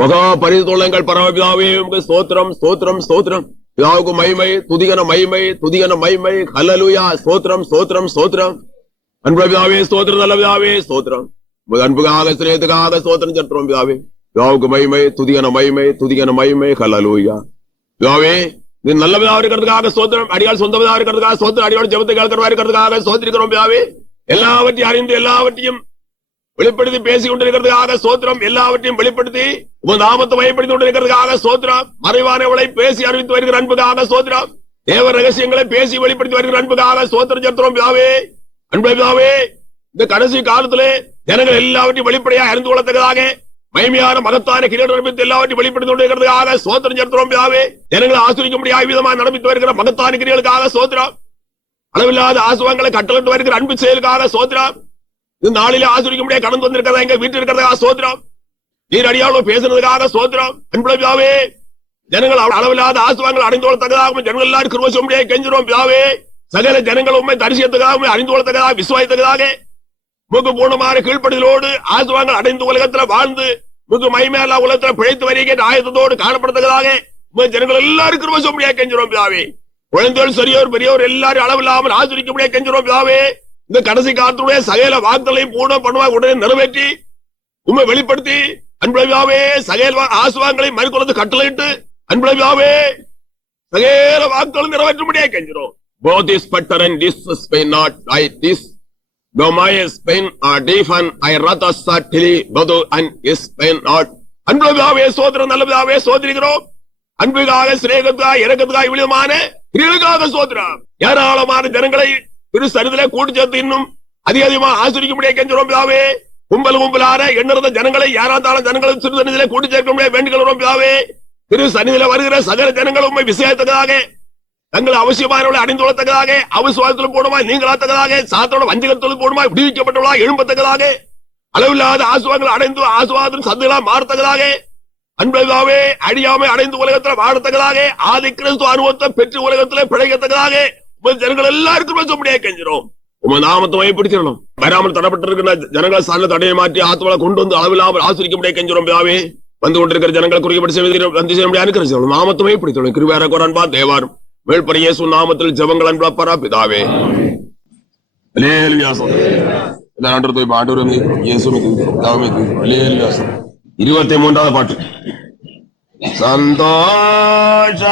மகா பரிசுத்தங்கள் பரமபிதாவே உமக்கு ஸ்தோத்திரம் ஸ்தோத்திரம் ஸ்தோத்திரம். பிதாவுக்கு மகிமை, துதிகன மகிமை, துதிகன மகிமை. ஹல்லேலூயா. ஸ்தோத்திரம் ஸ்தோத்திரம் ஸ்தோத்திரம். அன்பு பிதாவே ஸ்தோத்திரம், நல்ல பிதாவே ஸ்தோத்திரம். அன்புக்காக சிரேத்துக்காக ஸ்தோத்திரம் செலுத்துறோம் பிதாவே. பிதாவுக்கு மகிமை, துதிகன மகிமை, துதிகன மகிமை. ஹல்லேலூயா. பிதாவே நீ நல்ல பிதாவா இருக்கிறதுக்காக ஸ்தோத்திரம். அடியாள் சொந்த பிதாவா இருக்கிறதுக்காக ஸ்தோத்திரம். அடியாள் ஜெபத்தை கேட்கிறவா இருக்கிறதுக்காக ஸ்தோத்திரிக்கிறோம் பிதாவே. எல்லாவற்றையும் அறிந்து எல்லாவற்றையும் வெளிப்படுத்தி பேசிக் கொண்டிருக்கிறதுக்காக ஸ்தோத்திரம். எல்லாவற்றையும் வெளிப்படுத்தி உமது நாமத்தை பயன்படுத்திக் கொண்டிருக்கிறதுக்காக ஸ்தோத்திரம். மறைவானவளை பேசி அறிவித்து வருகிற அன்புக்காக ஸ்தோத்திரம். தேவ ரகசியங்களை பேசி வெளிப்படுத்தி வருகிற அன்புக்காக ஸ்தோத்திரம் செலுத்துறோம் பிதாவே. அன்பு பிதாவே, இந்த கடைசி காலத்திலே ஜனங்கள் எல்லாவற்றையும் வெளிப்படையா அறிந்து கொள்ளத்தக்கதாக மகிமையான மகத்தான கிரீடம் எல்லாவற்றையும் வெளிப்படுத்திக் கொண்டிருக்கிறதுக்காக ஸ்தோத்திரம் செலுத்துறோம் பிதாவே. ஜனங்களை ஆசிரிக்க முடியாத விதமாக நடப்பித்து வருகிற மகத்தான கிரியர்களுக்காக ஸ்தோத்திரம். அளவில்லாத ஆசுவங்களை கட்டளிட்டு வருகிற அன்பு செயலுக்காக ஸ்தோத்திரம். இந்த நாளிலே ஆசிரிக்க முடியாது கடந்து வந்திருக்கிறதா எங்க வீட்டில் இருக்கிறதா ஸ்தோத்திரம். நீர் அடியாளோ பேசுறதுக்காக ஸ்தோத்திரம். அன்புள்ள பிதாவே, ஜனங்கள் அளவில்லாத ஆசுவங்கள் அறிந்து கொள்ளத்தக்கதாக ஜனங்கள் எல்லாரும் கிருபை செய்ய முடியாது கெஞ்சுறோம் பிதாவே. சகல ஜனங்கள் உண்மை தரிசியத்துக்காக அறிந்து கொள்ளத்தக்கதாக விசுவாசத்துக்காக முக்கு பூர்ணமான கீழ்ப்படுதலோடு ஆசுவங்கள் அடைந்து உலகத்துல வாழ்ந்து முக்கு மகிமையா உலகத்துல பிழைத்து வருகிற ஆயத்தத்தோடு காணப்படத்தக்கதாக ஜனங்கள் எல்லாரும் கிருபை செய்ய முடியாது கெஞ்சுறோம் பிதாவே. குழந்தைகள் சிறியோர் பெரியோர் எல்லாரும் அளவில்லாமல் ஆசிரிக்க முடியாது கெஞ்சுறோம் பிதாவே. இந்த கடைசி காலத்துடைய சகல வாக்குகளையும் பூர்ண பண்ணுவாங்க உடனே நிறைவேற்றி உண்மை வெளிப்படுத்தி அன்புள்ள சகல ஆசுவாங்களை மறுக்கொள்ளது கட்டளையிட்டு அன்புள்ள சகல வாக்குகளும் நிறைவேற்ற முடியாது கெஞ்சுறோம். Both is better and this Spain not like this. Though my Spain are different, I rather certainly both and Spain not. அன்புள்ள சோதரம் நல்ல பிதாவே சோதரிக்கிறோம். அன்புக்காக சிநேகத்துக்காக இறக்கத்துக்காக இவ்விதமான கிரியைகளுக்காக சோதரம். ஏராளமான ஜனங்களை திரு சரிதிலே கூட்டு சேர்த்து இன்னும் அதிகமா ஆசிரிக்க முடியாது கெஞ்சுறோம் பிதாவே. கும்பலார எண்ணிருந்த ஜனங்களை யாராத்தாலும் ஜனங்களை சிறு சன்னிதிலே கூட்டி சேர்க்க முடியாது வேண்டுகிறோம் பிதாவே. திரு சன்னிதில வருகிற சகல ஜனங்களும் விசேஷத்தக்கதாக தங்கள் அவசியமானவர்களை அடைந்து கொள்ளத்தக்கதாக அவசுவாசத்தில் போடுமாய் நீங்களாத்தக்கதாக சாத்தோட வஞ்சகத்தில் போடுமாய் விடுவிக்கப்பட்டவர்களா எழும்பத்தக்கதாக அளவில்லாத ஆசுவாங்களை அடைந்து ஆசுவாதம் சந்தைகளா மாறத்தக்கதாக அன்புதாவே அடியாமை அடைந்து உலகத்தில் வாழத்தக்கதாக ஆதி கிறிஸ்து அனுபவத்தை பெற்று உலகத்திலே பிழைக்கத்தக்கதாக ஜனங்கள் எல்லாருக்கும் சொல்ல முடியாது கெஞ்சிரும். உங்க நாமத்தை மையப்படுத்திடணும். வராமல் தடப்பட்டிருக்கிற ஜனங்களை சார்ந்த தடையை மாற்றி ஆத்மாவை கொண்டு வந்து அளவில்லாமல் ஆசிரிக்க முடியாது கெஞ்சிரும் பிதாவே. வந்து கொண்டிருக்கிற ஜனங்களை குறிக்கப்பட்டு நாமத்தை மையப்படுத்திடணும். கிருபையார கோரன்பா தேவாரும் மேல்பற இயேசு நாமத்தில் ஜெபங்கள் அன்பா பரா பிதாவே. அல்லேலூயா. 23வது பாட்டு. சந்தோஷ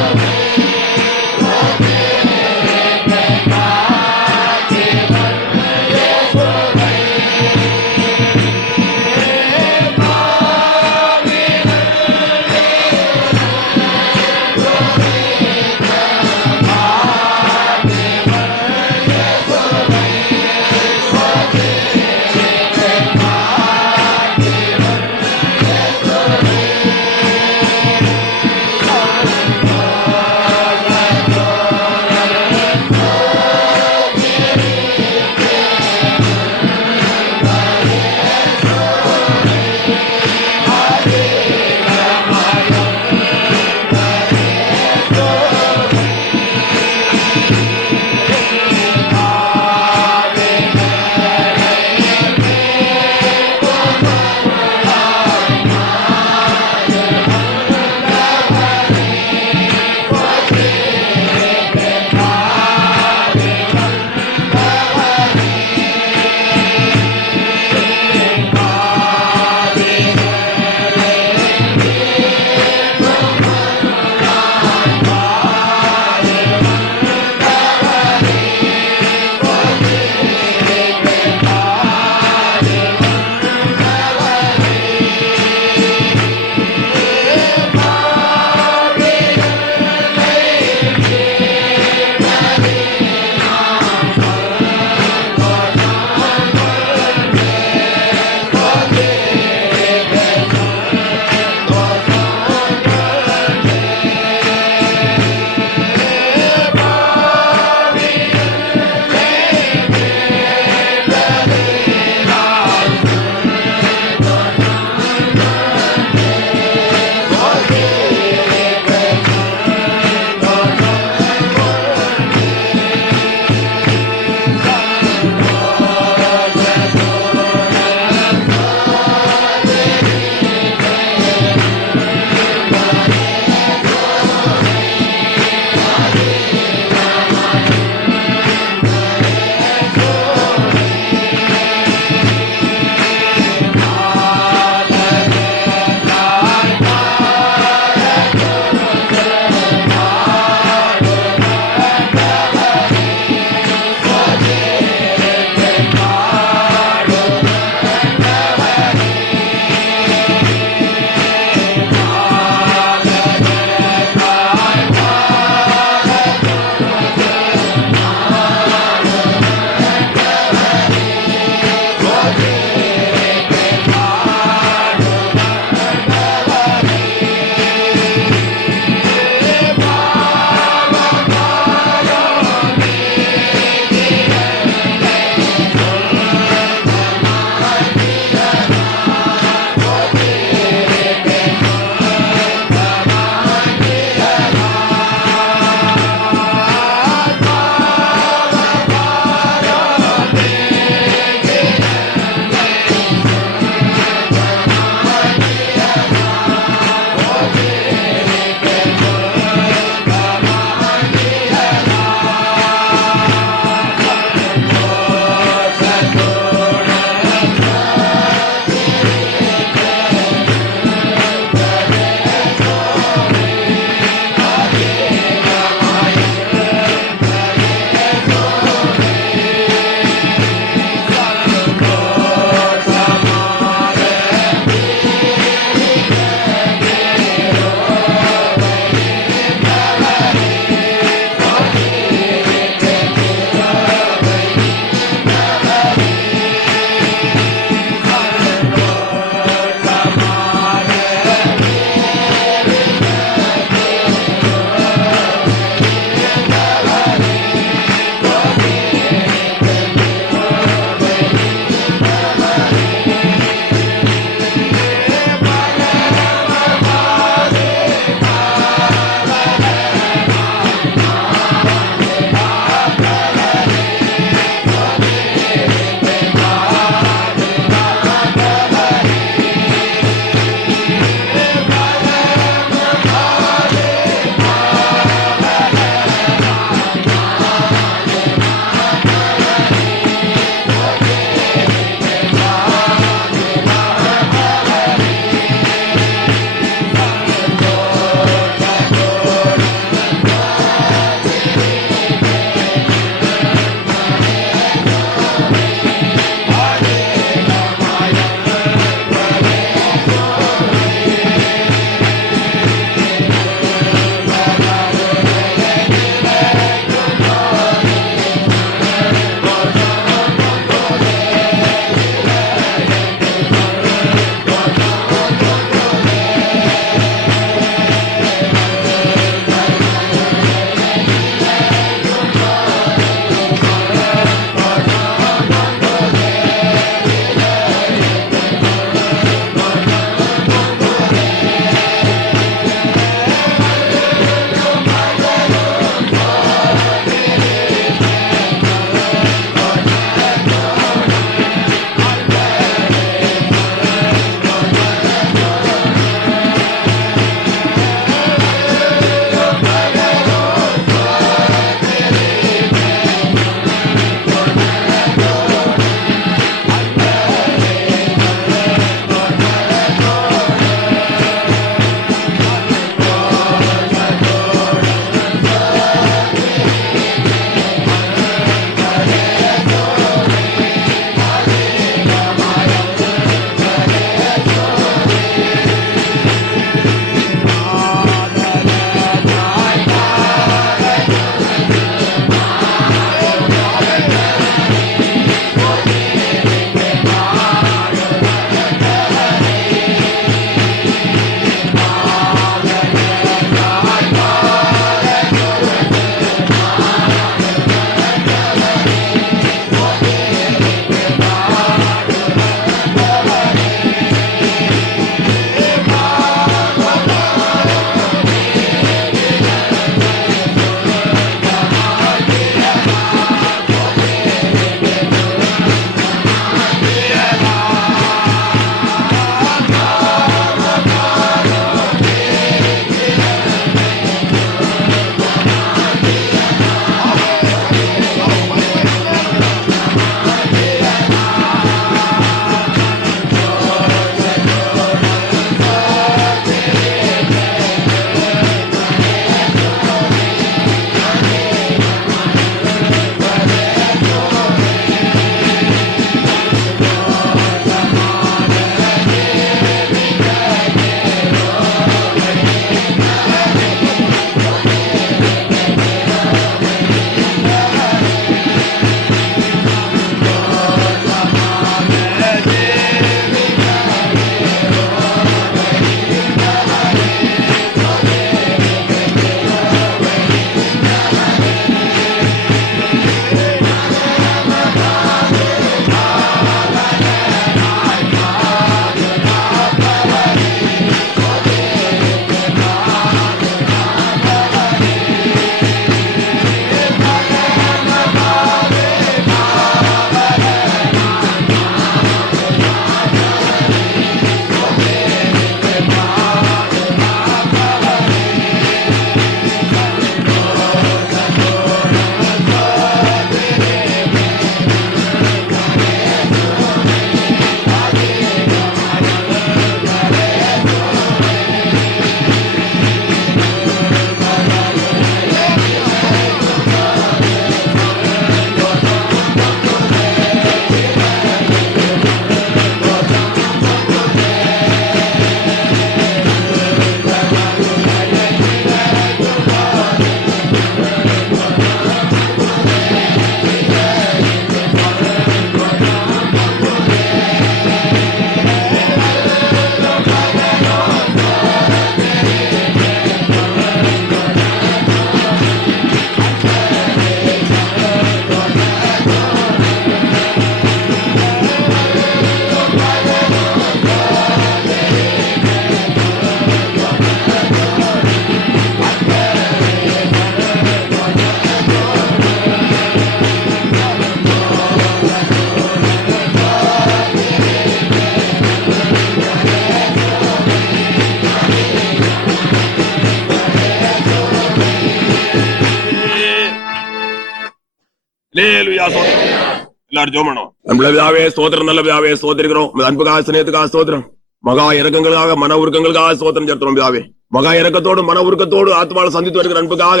அல்லேலூயா ஸ்தோத்திரம். எல்லாரும் ஜெபம் பண்ணுவோம். அன்புள்ள பிதாவே ஸ்தோத்திரம், நல்ல பிதாவே ஸ்தோத்திரிக்கிறோம். அன்புக்காக சிநேகத்துக்காக ஸ்தோத்திரம். மகா இரக்கங்களுக்காக மன உருக்கங்களுக்காக ஸ்தோத்திரம் செலுத்துறோம் பிதாவே. மகா இரக்கத்தோடு மன உருக்கத்தோடு ஆத்மாவை சந்தித்து வருகிற அன்புக்காக,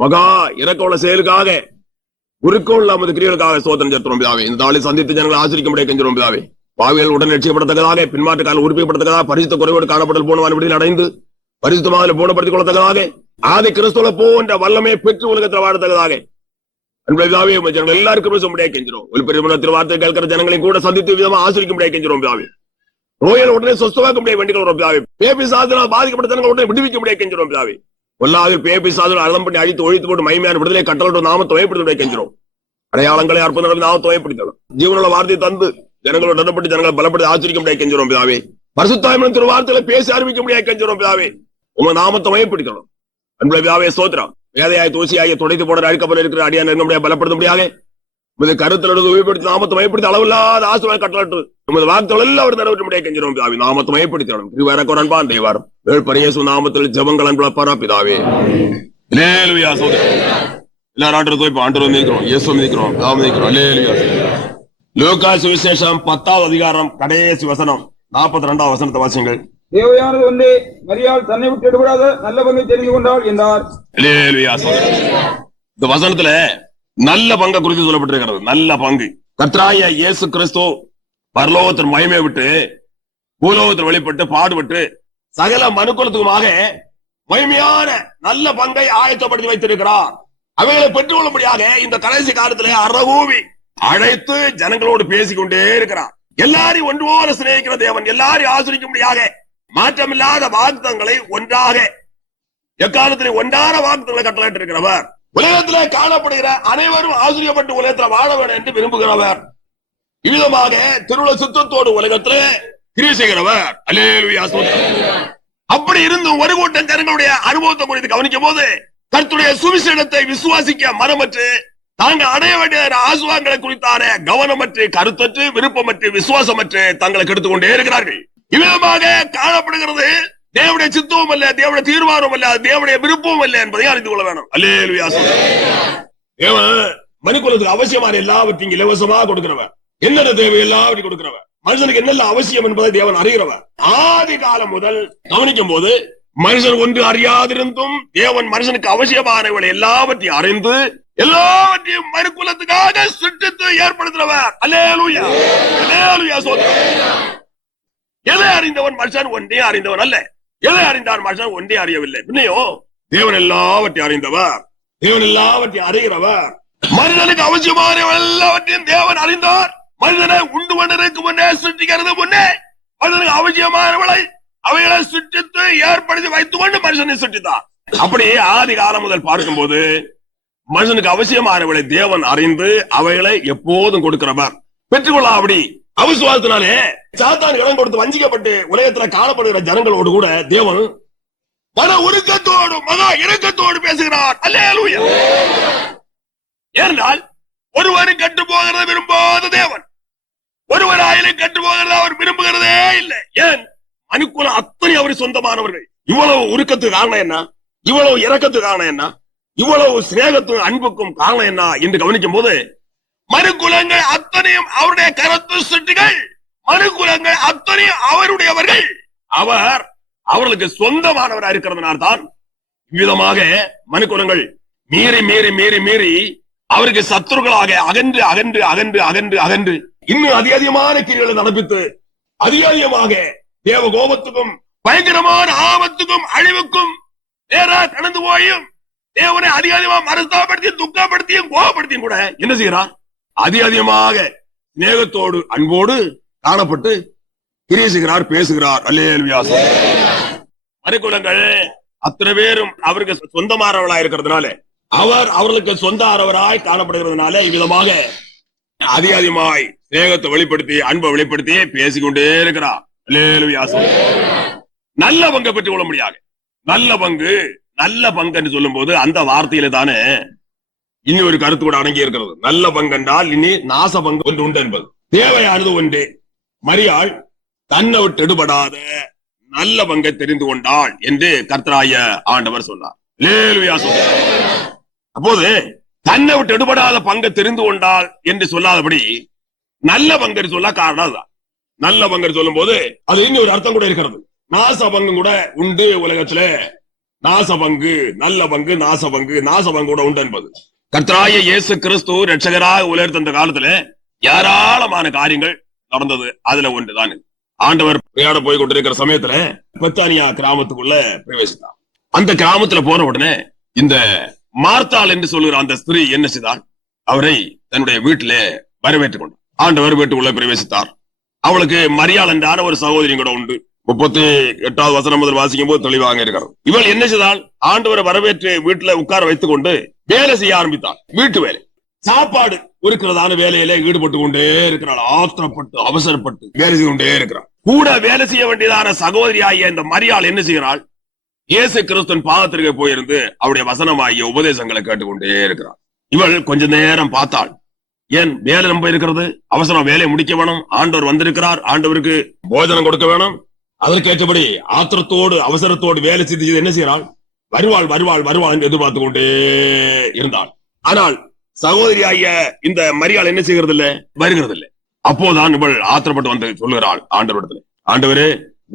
மகா இரக்கமுள்ள செயலுக்காக, உருக்கமுள்ள நமது கிரியர்களுக்காக ஸ்தோத்திரம் செலுத்துறோம் பிதாவே. இந்த நாளில் சந்தித்து ஜனங்களை ஆசிரிக்கும்படியே கெஞ்சுறோம் பிதாவே. பாவிகள் உடன் ரட்சிக்கப்படத்தக்கதாக, பின்மாற்ற கால உறுப்பிக்கப்படத்தக்கதாக, பரிசுத்த குறைவோடு காணப்படல் போனவான் விடுதலை அடைந்து பரிசுத்தமாக போனப்படுத்திக் கொள்ளத்தக்கதாக, ஆதி கிறிஸ்துவ போன்ற வல்லமை பெற்று உலகத்தில் வாழத்தக்கதாக அன்புள்ள பிதாவே ஜனங்கள் எல்லாருக்கும் முடிய கெஞ்சிரும். ஒரு பெரிய வார்த்தை கேட்கிற ஜனங்களை கூட சந்தித்து விதமா ஆசிரிக்கும்படியே கெஞ்சிரும் பிதாவே. நோயால் உடனே சொஸ்தமாக்க முடிய வேண்டிக்கிறோம் பிதாவே. பேபி சாதனால் பாதிக்கப்பட்ட ஜனங்கள் உடனே விடுவிக்க முடிய கெஞ்சிரும் பிதாவே. பொல்லாத பேபி சாதனால் அலம் பண்ணி அழித்து ஒழித்து போட்டு மைமையான விடுதலை கட்டளோடு நாமத்தை வயப்படுத்த கெஞ்சிரும். அடையாளங்களை அற்புதங்களை நாமத்தை வயப்படுத்தணும். ஜீவனுள்ள வார்த்தையை தந்து ஜனங்களோட நடப்பட்டு ஜனங்களை பலப்படுத்தி ஆச்சரிக்க முடியாது கெஞ்சிரும் பிதாவே. பரிசுத்தாவின் திரு வார்த்தைகளை பேசி அறிவிக்க முடியாது கெஞ்சிரும் பிதாவே. உங்க நாமத்தை வயப்படுத்தணும். அன்புள்ள பிதாவே ஸ்தோத்திரம். வேதையாய் தூசியாய் துடைத்து போட அழுக்கப்பட இருக்கிற அடியா நெருங்க முடியாது பலப்படுத்த முடியாது. உமது கருத்தில் உபயோகப்படுத்தி நாமத்தை மயப்படுத்தி அளவில்லாத ஆசுவாய் கட்டளட்டு உமது வார்த்தைகள் எல்லாம் அவர் நிறைவேற்ற முடியாது கெஞ்சிரும் பிதாவே. நாமத்தை மயப்படுத்தணும். திருவேறக்கு ஒரு அன்பான் தேவாரம் வேள்பரியேசு நாமத்தில் ஜெபங்கள் அன்புள்ள பிதாவே. அல்லேலூயா ஸ்தோத்திரம். எல்லாரும் ஆண்டவரை போய் ஆண்டவரை மிதிக்கிறோம், இயேசுவை மிதிக்கிறோம், நாம மிதிக்கிறோம். அல்லேலூயா. லூக்கா சுவிசேஷம் 10வது அதிகாரம் கடைசி வசனம் 42வது வசனத்தை வாசியுங்கள். தேவையானது ஒன்றே, மரியாள் தன்னை விட்டு எடுபடாத நல்ல பங்கை தெரிந்து கொண்டாள் என்றார். அல்லேலூயா. இந்த வசனத்துல நல்ல பங்கை குறித்து சொல்லப்பட்டிருக்கிறது. நல்ல பங்கு. கர்த்தராகிய இயேசு கிறிஸ்து பரலோகத்தின் மகிமை விட்டு பூலோகத்தில் வெளிப்பட்டு பாடுபட்டு சகல மனுக்குலத்துக்குமாக மகிமையான நல்ல பங்கை ஆயத்தப்படுத்தி வைத்திருக்கிறார். அவைகளை பெற்றுக்கொள்ளும்படியாக இந்த கடைசி காலத்திலே அறகூவி அழைத்து ஜனங்களோடு பேசிக்கொண்டே இருக்கிறார். எல்லாரையும் ஒன்று போல சிநேகிக்கிற தேவன் எல்லாரையும் ஆசிரிக்கும்படியாக மாற்றமில்லாத வாக்குத்தங்களை ஒன்றாக எக்காலத்திலே ஒன்றான வாக்குத்தங்களை கட்டளையிட்டு இருக்கிறவர். உலகத்திலே காணப்படுகிற அனைவரும் ஆசிரியப்பட்டு உலகத்தில் வாழ வேண்டும் என்று விரும்புகிறவர். இவ்விதமாக திருவுள சுத்தத்தோடு உலகத்திலே கிரியை செய்கிறவர். அல்லேலூயா. அப்படி இருந்தும் ஒரு கூட்டம் ஜனங்களுடைய அனுபவத்தை குறித்து கவனிக்கும் போது கர்த்தருடைய சுவிசேஷத்தை விசுவாசிக்க மனமற்று தாங்கள் அடைய வேண்டிய ஆசுவாங்களை குறித்தான கவனமற்று கருத்தற்று விருப்பமற்று விசுவாசமற்று தங்களை கெடுத்துக் கொண்டே இருக்கிறார்கள். இவ்விதமாக காணப்படுகிறது. தேவனுடைய சித்தமும் அல்ல, தேவனுடைய தீர்மானம் அல்ல, தேவனுடைய விருப்பமும் அல்ல என்பதை அறிந்து கொள்ள வேண்டும். அல்லேலூயா. தேவன் மனுக்குலத்துக்கு அவசியமான எல்லாவற்றையும் இலவசமாக கொடுக்கிறவர். என்னென்ன தேவை எல்லாவற்றையும் கொடுக்கிறவர். மனுஷனுக்கு என்னெல்லாம் அவசியம் என்பதை தேவன் அறிகிறவர். ஆதி காலம் முதல் கவனிக்கும் போது மனுஷன் ஒன்று அறியாதிருந்தும் தேவன் மனுஷனுக்கு அவசியமானவர்களை எல்லாவற்றையும் அறிந்து எல்லாவற்றையும் மனுக்குலத்துக்காக சிருஷ்டித்து ஏற்படுத்துறவர். அல்லேலூயா. அல்லேலூயா. எதை அறிந்தவன் மனுஷன் ஒன்றே அறிந்தவன் அல்ல. எதை அறிந்தான் மனுஷன் ஒன்றே அறியவில்லை. பின்னையோ தேவன் எல்லாவற்றையும் அறிந்தவர். தேவன் எல்லாவற்றையும் அறிகிறவர். மனிதனுக்கு அவசியமான எல்லாவற்றையும் தேவன் அறிந்தார். மனிதனை உண்டு கொண்டிருக்கு முன்னே சிருஷ்டிக்கிறது முன்னே மனிதனுக்கு அவசியமானவளை அவைகளை சிருஷ்டித்து ஏற்படுத்தி வைத்துக் கொண்டு மனுஷனை சிருஷ்டித்தார். அப்படி ஆதி காலம் முதல் பார்க்கும் போது மனுஷனுக்கு அவசியமானவளை தேவன் அறிந்து அவைகளை எப்போதும் கொடுக்கிறவர். பெற்றுக்கொள்ள அப்படி அவிசுவாசத்தினாலே சாத்தான் இடம் கொடுத்து வஞ்சிக்கப்பட்டு உலகத்தில் காணப்படுகிற ஜனங்களோடு கூட தேவன் மன உருக்கத்தோடு மகா இரக்கத்தோடு பேசுகிறார். அல்லேலூயா. ஏனென்றால் ஒருவரும் கெட்டு போகிறத விரும்பாத தேவன் ஒருவர் ஆயிலை கெட்டு போகிறத அவர் விரும்புகிறதே இல்லை. ஏன்? மனுக்குலம் அத்தனை அவர் சொந்தமானவர்கள். இவ்வளவு உருக்கத்துக்கு காரணம் என்ன? இவ்வளவு இரக்கத்துக்கு காரணம் என்ன? இவ்வளவு சிநேகத்தும் அன்புக்கும் காரணம் என்ன என்று கவனிக்கும் போது மனுக்குலங்கள் அத்தனையும் அவருடைய கருத்து சிட்டுகள். மனுக்குலங்கள் அத்தனையும் அவருடையவர்கள். அவர் அவர்களுக்கு சொந்தமானவராக இருக்கிறதுனால்தான் இவ்விதமாக மனுக்குலங்கள் மீறி மீறி மீறி மீறி அவருக்கு சத்துருக்களாக அகன்று அகன்று அகன்று அகன்று அகன்று இன்னும் அதிகமான கிரிகளை நடப்பித்து அதிகமாக தேவ கோபத்துக்கும் பயங்கரமான ஆபத்துக்கும் அழிவுக்கும் நேராக கடந்து போயும் தேவனை அதிகமா மனஸ்தாபப்படுத்தியும் துக்கப்படுத்தியும் கோபப்படுத்தியும் கூட என்ன செய்யறார்? அதிகமாக நேகத்தோடு அன்போடு காணப்பட்டு கிரியை செய்கிறார், பேசுகிறார். அல்லேலூயா. மனுக்குலங்கள் அத்தனை பேரும் அவருக்கு சொந்தமானவர்களாக இருக்கிறதுனால அவர் அவர்களுக்கு சொந்தமானவராய் காணப்படுகிறதுனால இவ்விதமாக அதிகமாய் நேகத்தை வெளிப்படுத்தி அன்பை வெளிப்படுத்தி பேசிக்கொண்டே இருக்கிறார். அல்லேலூயா. நல்ல பங்கை பெற்றுக் கொள்ள முடியாது. நல்ல பங்கு நல்ல பங்கு என்று சொல்லும் போது அந்த வார்த்தையில தானே இன்னும் ஒரு கருத்து கூட அடங்கி இருக்கிறது. நல்ல பங்கு என்றால் இனி நாச பங்கு ஒன்று உண்டு என்பது. தேவையானது ஒன்றே, மரியாள் தன்னை விட்டு எடுபடாத நல்ல பங்கை தெரிந்து கொண்டாள் என்று கர்த்தராகிய ஆண்டவர் சொன்னார். அல்லேலூயா. அப்போது தன்னை விட்டு எடுபடாத பங்கை தெரிந்து கொண்டால் என்று சொல்லாதபடி நல்ல பங்கு சொல்ல காரணம் அதுதான். நல்ல பங்கு சொல்லும் போது அது இன்னும் ஒரு அர்த்தம் கூட இருக்கிறது. நாச பங்கு கூட உண்டு உலகத்துல. நாச பங்கு, நல்ல பங்கு, நாச பங்கு கூட உண்டு என்பது. கர்த்தராகிய இயேசு கிறிஸ்து ரட்சகராக உலகத்தில் தந்த காலத்துல ஏராளமான காரியங்கள் நடந்தது. அதுல ஒன்றுதான் ஆண்டவர் பிரயாண போய் கொண்டிருக்கிற சமயத்துல பெத்தானியா கிராமத்துக்குள்ள பிரவேசித்தார். அந்த கிராமத்துல போன உடனே இந்த மார்த்தாள் என்று சொல்லுகிற அந்த ஸ்திரீ என்ன செய்தார்? அவரை தன்னுடைய வீட்டிலே வரவேற்றுக் கொண்டார். ஆண்டவர் வீட்டுக்குள்ள பிரவேசித்தார். அவளுக்கு மரியாள் என்றான ஒரு சகோதரியும் கூட உண்டு. 38வது வசனம் முதல் வாசிக்கும் போது தெளிவாக இருக்கிறது. இவள் என்ன செய்தால்? ஆண்டவரை வரவேற்று வீட்டுல உட்கார வைத்துக் கொண்டு வேலை செய்ய ஆரம்பித்தாள். வீட்டு வேலை, சாப்பாடு இருக்கிறதான வேலையில ஈடுபட்டு கொண்டே இருக்கிறாள். ஆத்திரப்பட்டு அவசரப்பட்டு வேலை செய்து கொண்டே இருக்கிறாள். கூட வேலை செய்ய வேண்டியதான சகோதரியாகிய இந்த மரியாள் என்ன செய்கிறாள்? இயேசு கிறிஸ்துவின் பாதத்திற்கு போயிருந்து அவருடைய வசனமாகிய உபதேசங்களை கேட்டுக்கொண்டே இருக்கிறாள். இவள் கொஞ்ச நேரம் பார்த்தாள். ஏன் வேலை ரொம்ப இருக்கிறது, அவசரம் வேலையை முடிக்க வேணும். ஆண்டவர் வந்திருக்கிறார், ஆண்டவருக்கு போஜனம் கொடுக்க வேணும். அதற்கேற்றபடி ஆத்திரத்தோடு அவசரத்தோடு வேலை செய்து என்ன செய்கிறாள்? வருவாள் என்று எதிர்பார்த்து கொண்டே இருந்தாள். ஆனால் சகோதரியாகிய இந்த மரியாள் என்ன செய்கிறது இல்ல, வருகிறது இல்லை. அப்போதான் இவள் ஆத்திரப்பட்டு வந்து சொல்லுகிறாள் ஆண்டவரிடத்துல, ஆண்டவரே,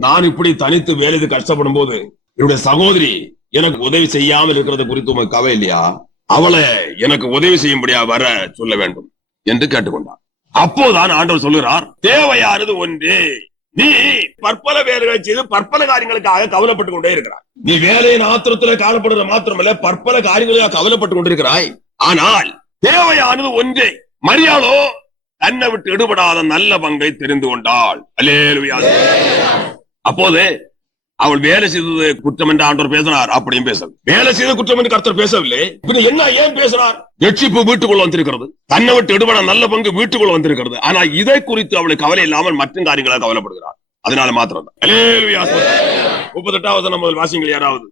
நான் இப்படி தனித்து வேலைக்கு கஷ்டப்படும் போது என்னுடைய சகோதரி எனக்கு உதவி செய்யாமல் இருக்கிறது குறித்து உமக்கு கவலை இல்லையா? அவளை எனக்கு உதவி செய்யும்படியா வர சொல்ல வேண்டும் என்று கேட்டுக்கொண்டார். அப்போதான் ஆண்டவர் சொல்லுகிறார், தேவையானது ஒன்று. நீ பற்பல வேலைகளை செய்து பற்பல காரியங்களுக்காக கவலைப்பட்டு கொண்டே இருக்கிறாய். நீ வேலையின் ஆத்திரத்துல காணப்படுற மாத்திரமல்ல, பற்பல காரியங்களுக்காக கவலைப்பட்டு கொண்டிருக்கிறாய். ஆனால் தேவையானது ஒன்றே. மரியாளோ தன்னை விட்டு எடுபடாத நல்ல பங்கை தெரிந்து கொண்டாள். அல்லேலூயா. அப்போது அவள் வேலை செய்தது குற்றம் என்று ஆண்டவர் பேசினார். அப்படியும் பேச வேலை செய்த குற்றம் என்று கர்த்தர் பேசவில்லை. என்ன ஏன் பேசினார்? ரட்சிப்பு வீட்டுக்குள்ள வந்திருக்கிறது. தன்னை விட்டு எடுபட நல்ல பங்கு வீட்டுக்குள்ள வந்திருக்கிறது. ஆனா இதை குறித்து அவளுக்கு கவலை இல்லாமல் மற்ற காரியங்களாக கவலைப்படுகிறார். அதனால மாத்திரம் தான். 38வது நம்ம வாசிங்கள் யாராவது.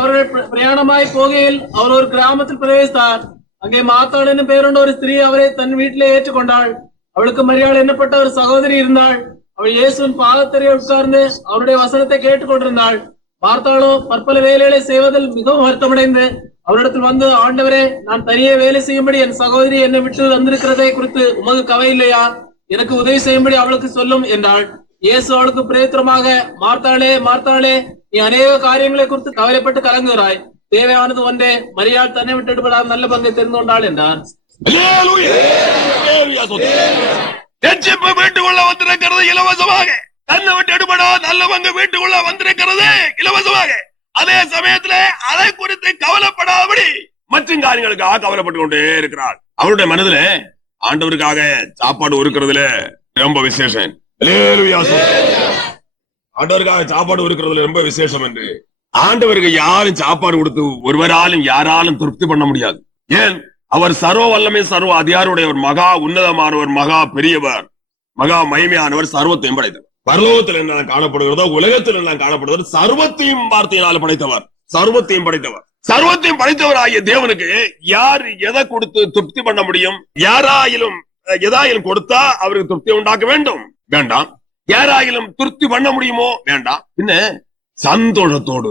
அவர்கள் பிரயாணமாய் போகையில் அவர் ஒரு கிராமத்தில் பிரவேசித்தார். அங்கே மாத்தாள் என்னும் பெயருண்ட ஒரு ஸ்திரீ அவரை தன் வீட்டிலே ஏற்றுக்கொண்டாள். அவளுக்கு மரியாள் என்னப்பட்ட ஒரு சகோதரி இருந்தாள். அவள் இயேசுவின் பாதத்தருகே உட்கார்ந்து அவருடைய வசனத்தை கேட்டுக் கொண்டிருந்தாள். மார்த்தாளோ பற்பல வேலைகளை செய்வதில் மிகவும் வருத்தமடைந்து அவரிடத்தில் வந்து, ஆண்டவரே, நான் தனியே வேலை செய்யும்படி என் சகோதரி என்னை விட்டு வந்திருக்கிறதை குறித்து உமக்கு கவலை இல்லையா? எனக்கு உதவி செய்யும்படி அவளுக்கு சொல்லும் என்றாள். இயேசு அவளுக்கு பிரேத்திரமாக, மார்த்தாளே, மார்த்தாளே, நீ அநேக காரியங்களை குறித்து கவலைப்பட்டு கலங்குகிறாய். தேவையானது ஒன்றே. மரியாள் தன்னை விட்டு எடுபடாத நல்ல பங்கை தெரிந்து கொண்டாள் என்றார். ரட்சிப்பு வீட்டுக்குள்ள வந்திருக்கிறது இலவசமாக. தன்னை விட்டு எடுபடா நல்ல பங்கு வீட்டுக்குள்ள வந்திருக்கிறது இலவசமாக. அதே சமயத்துல அதை குறித்து கவலைப்படாதபடி மற்ற காரியங்களுக்காக கவலைப்பட்டு கொண்டே இருக்கிறாள். அவருடைய மனதில ஆண்டவருக்காக சாப்பாடு இருக்கிறதுல ரொம்ப விசேஷம். ஆண்டவருக்காக சாப்பாடு இருக்கிறதுல ரொம்ப விசேஷம் என்று. ஆண்டவருக்கு யாரும் சாப்பாடு கொடுத்து ஒருவராலும் யாராலும் திருப்தி பண்ண முடியாது. ஏன்? அவர் சர்வ வல்லமை, சர்வ அதிகாரியுடையவர், மகா உன்னதமானவர், மகா பெரியவர், மகா மகிமையானவர், சர்வத்தையும் படைத்தவர். பரலோகத்தில் என்ன காணப்படுகிறதோ உலகத்தில் என்ன காணப்படுகிறது சர்வத்தையும் வார்த்தையினால் படைத்தவர். சர்வத்தையும் படைத்தவர். சர்வத்தையும் படைத்தவர் ஆகிய தேவனுக்கு யார் எதை கொடுத்து திருப்தி பண்ண முடியும்? யாராயிலும் எதாயிலும் கொடுத்தா அவருக்கு திருப்தி உண்டாக்க வேண்டும், வேண்டாம். யாராயிலும் திருப்தி பண்ண முடியுமோ? வேண்டாம். பின்ன சந்தோஷத்தோடு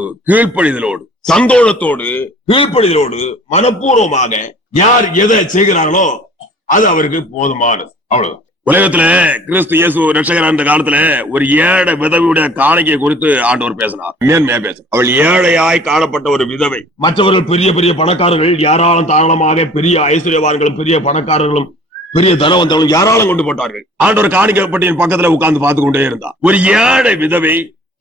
கீழ்ப்படிதலோடு மனப்பூர்வமாக யார் எதை செய்கிறார்களோ அது அவருக்கு போதுமானது. அவ்வளவு. உலகத்துல கிறிஸ்து இயேசு ரட்சகர் அந்த காலத்துல ஒரு ஏழை விதவையுடைய காணிக்கை குறித்து ஆண்டவர் பேசினார். மேன்மையா பேசினார். அவள் ஏழையாய் காணப்பட்ட ஒரு விதவை. மற்றவர்கள் பெரிய பெரிய பணக்காரர்கள், யாராலும் தாராளமாக பெரிய ஐஸ்வர்யவான்களும் பெரிய பணக்காரர்களும் பெரிய தனவந்தர்களும் யாராலும் கொண்டு போட்டார்கள். ஆண்டவர் காணிக்கப்பட்டியின் பக்கத்துல உட்கார்ந்து பார்த்து கொண்டே இருந்தார். ஒரு ஏழை விதவை